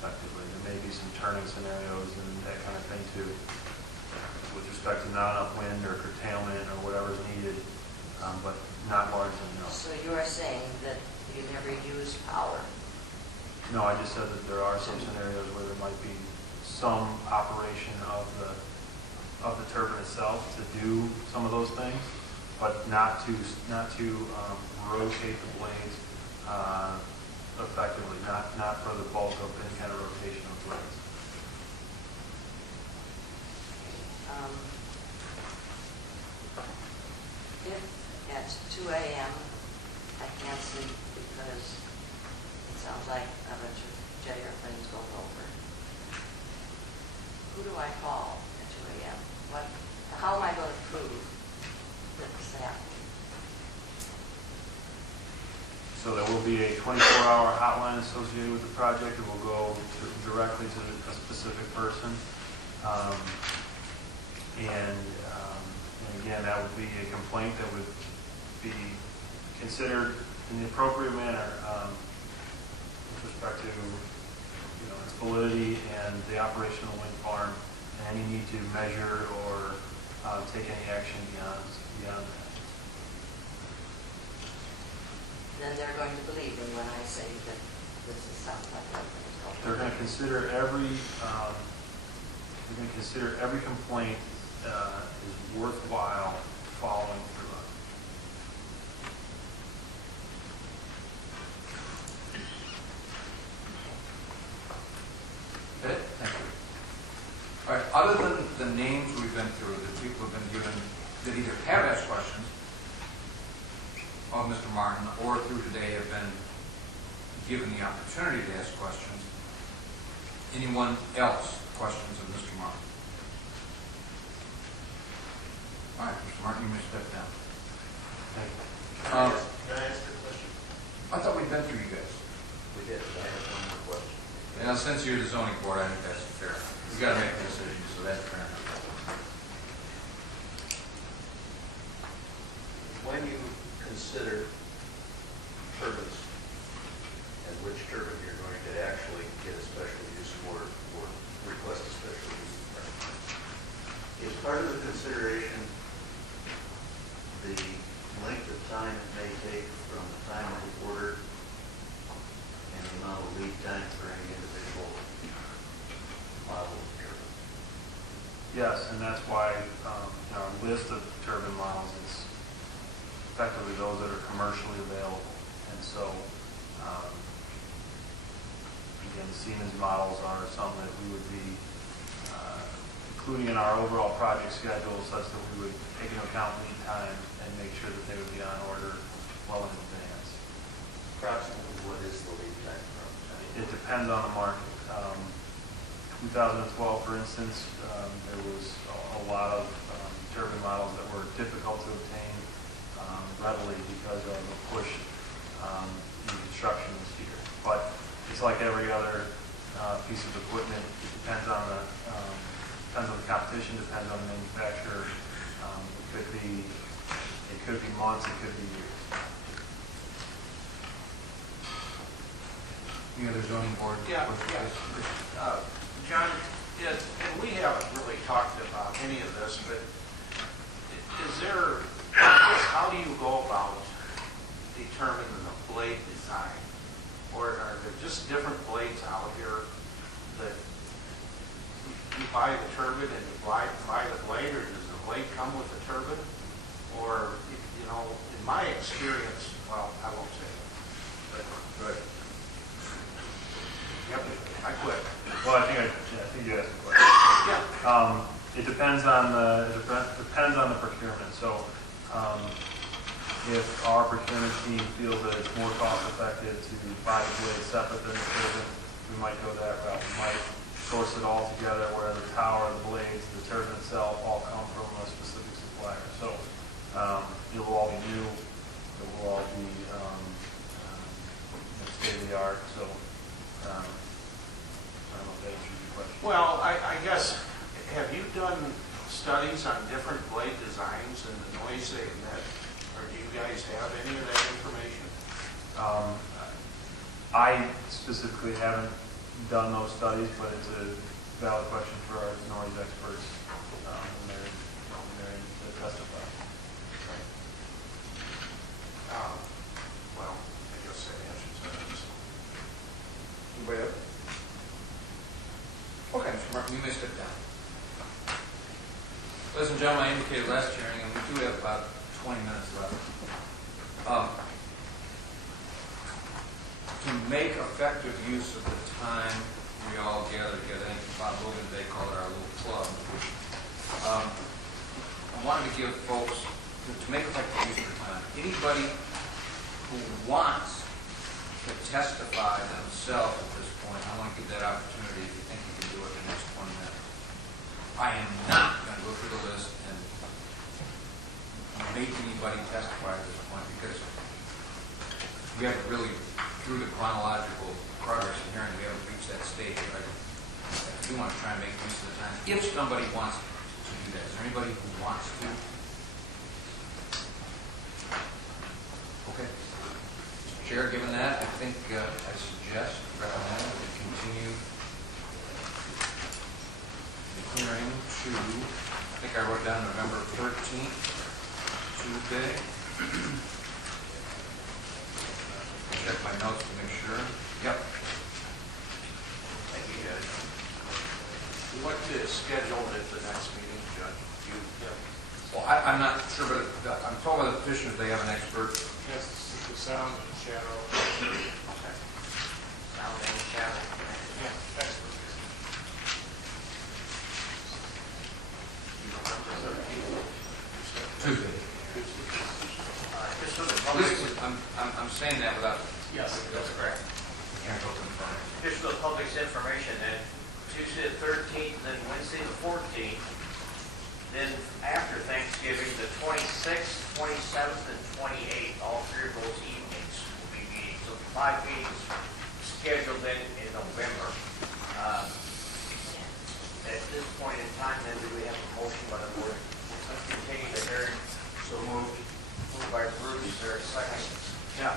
effectively. There may be some turning scenarios and that kind of thing too, with respect to not enough wind or curtailment or whatever is needed, but not largely, no. So you are saying that you never use power? No, I just said that there are some scenarios where there might be some operation of the turbine itself to do some of those things, but not to rotate the blades effectively, not for the bulk of any kind of rotation of blades. If at 2 a.m. I can't sleep because it sounds like a bunch of jet airplanes going over, who do I call at 2 a.m.? How am I going to prove that this happened? So there will be a 24-hour hotline associated with the project. It will go directly to a specific person. And again, that would be a complaint that would be considered in the appropriate manner with respect to its validity and the operation of the wind farm, and any need to measure or take any action beyond that. Then they're going to believe me when I say that this sounds like everything's going on. They're going to consider every complaint is worthwhile following through on. Okay, thank you. All right, other than the names we've been through, that people have been given, that either have asked questions of Mr. Martin or through today have been given the opportunity to ask questions. Anyone else questions of Mr. Martin? All right, Mr. Martin, you may step down. Thank you. Um, Can I ask a question? I thought we'd been through you guys. We did, but I have one more question. And since you're the zoning board, I think that's fair. You got to make a decision, so that's fair. When you consider turbines and which turbine you're going to actually get a special use for or request a special use permit, is part of the consideration the length of time it may take from the time of the order and the amount of lead Yes, and that's why in our list of turbine models, it's effectively those that are commercially available. And so, again, the Siemens models are some that we would be including in our overall project schedule such that we would take into account lead time and make sure that they would be on order well in advance. Approximately, what is the lead time from? It depends on the market. 2012, for instance, there was a lot of turbine models that were difficult to obtain readily because of a push in construction this year. But it's like every other piece of equipment. It depends on the competition, depends on the manufacturer. It could be months, it could be years. Any other zoning board? Yeah, questions? John, and we haven't really talked about any of this, but is there, how do you go about determining the blade design? Or are there just different blades out here that you buy the turbine and you buy the blade, or does the blade come with the turbine? Or, you know, in my experience, well, I won't say it, but good. Yep, I quit. Well, I think you asked a question. Yeah. It depends on the procurement. So, if our procurement team feels that it's more cost effective to buy the blade separate than the turbine, we might go that route. We might source it all together, where the tower, the blades, the turbine itself all come from a specific supplier. So, it will all be new. It will all be state of the art. So. I don't know if that answers your question. Well, I guess, have you done studies on different blade designs and the noise they emit? Or do you guys have any of that information? I specifically haven't done those studies, but it's a valid question for our noise experts when they're to testify. Well, I guess that answers that. Anybody else? Okay, Mr. Martin, you may step down. Ladies and gentlemen, I indicated last hearing, and we do have about 20 minutes left. To make effective use of the time we all gather together, I think Bob Logan today called it our little club. I wanted to give folks, to make effective use of the time, anybody who wants to testify themselves at this point, I want to give that opportunity if you think you can do it in the next 20 minutes. I am not going to go through the list and make anybody testify at this point because we haven't really, through the chronological progress in hearing, we haven't reached that stage. But I do want to try and make use of the time. If somebody wants to do that, is there anybody who wants to? Okay. Mr. Chair, given that, I think I suggest, recommend that we continue the hearing to, I think I wrote down November 13th, Tuesday. Check my notes to make sure. Yep. Thank you, Judge. We'd like to schedule it at the next meeting, Judge. Well, I'm not sure, but I'm told by the petitioners they have an expert. Yes, the sound and shadow. Okay. Sound and shadow. Yeah, expert. Tuesday. Just for the public. I'm saying that without. Yes, that's correct. Can't go to the front. Just for the public's information, then Tuesday the 13th, then Wednesday the 14th, then after Thanksgiving, the 26th, 27th, and 28th, all three of those evenings will be meetings. So 5 meetings scheduled in November. At this point in time, then, do we have a motion by the board? Let's continue the hearing. So moved. Moved by Bruce, is there a second? Yeah.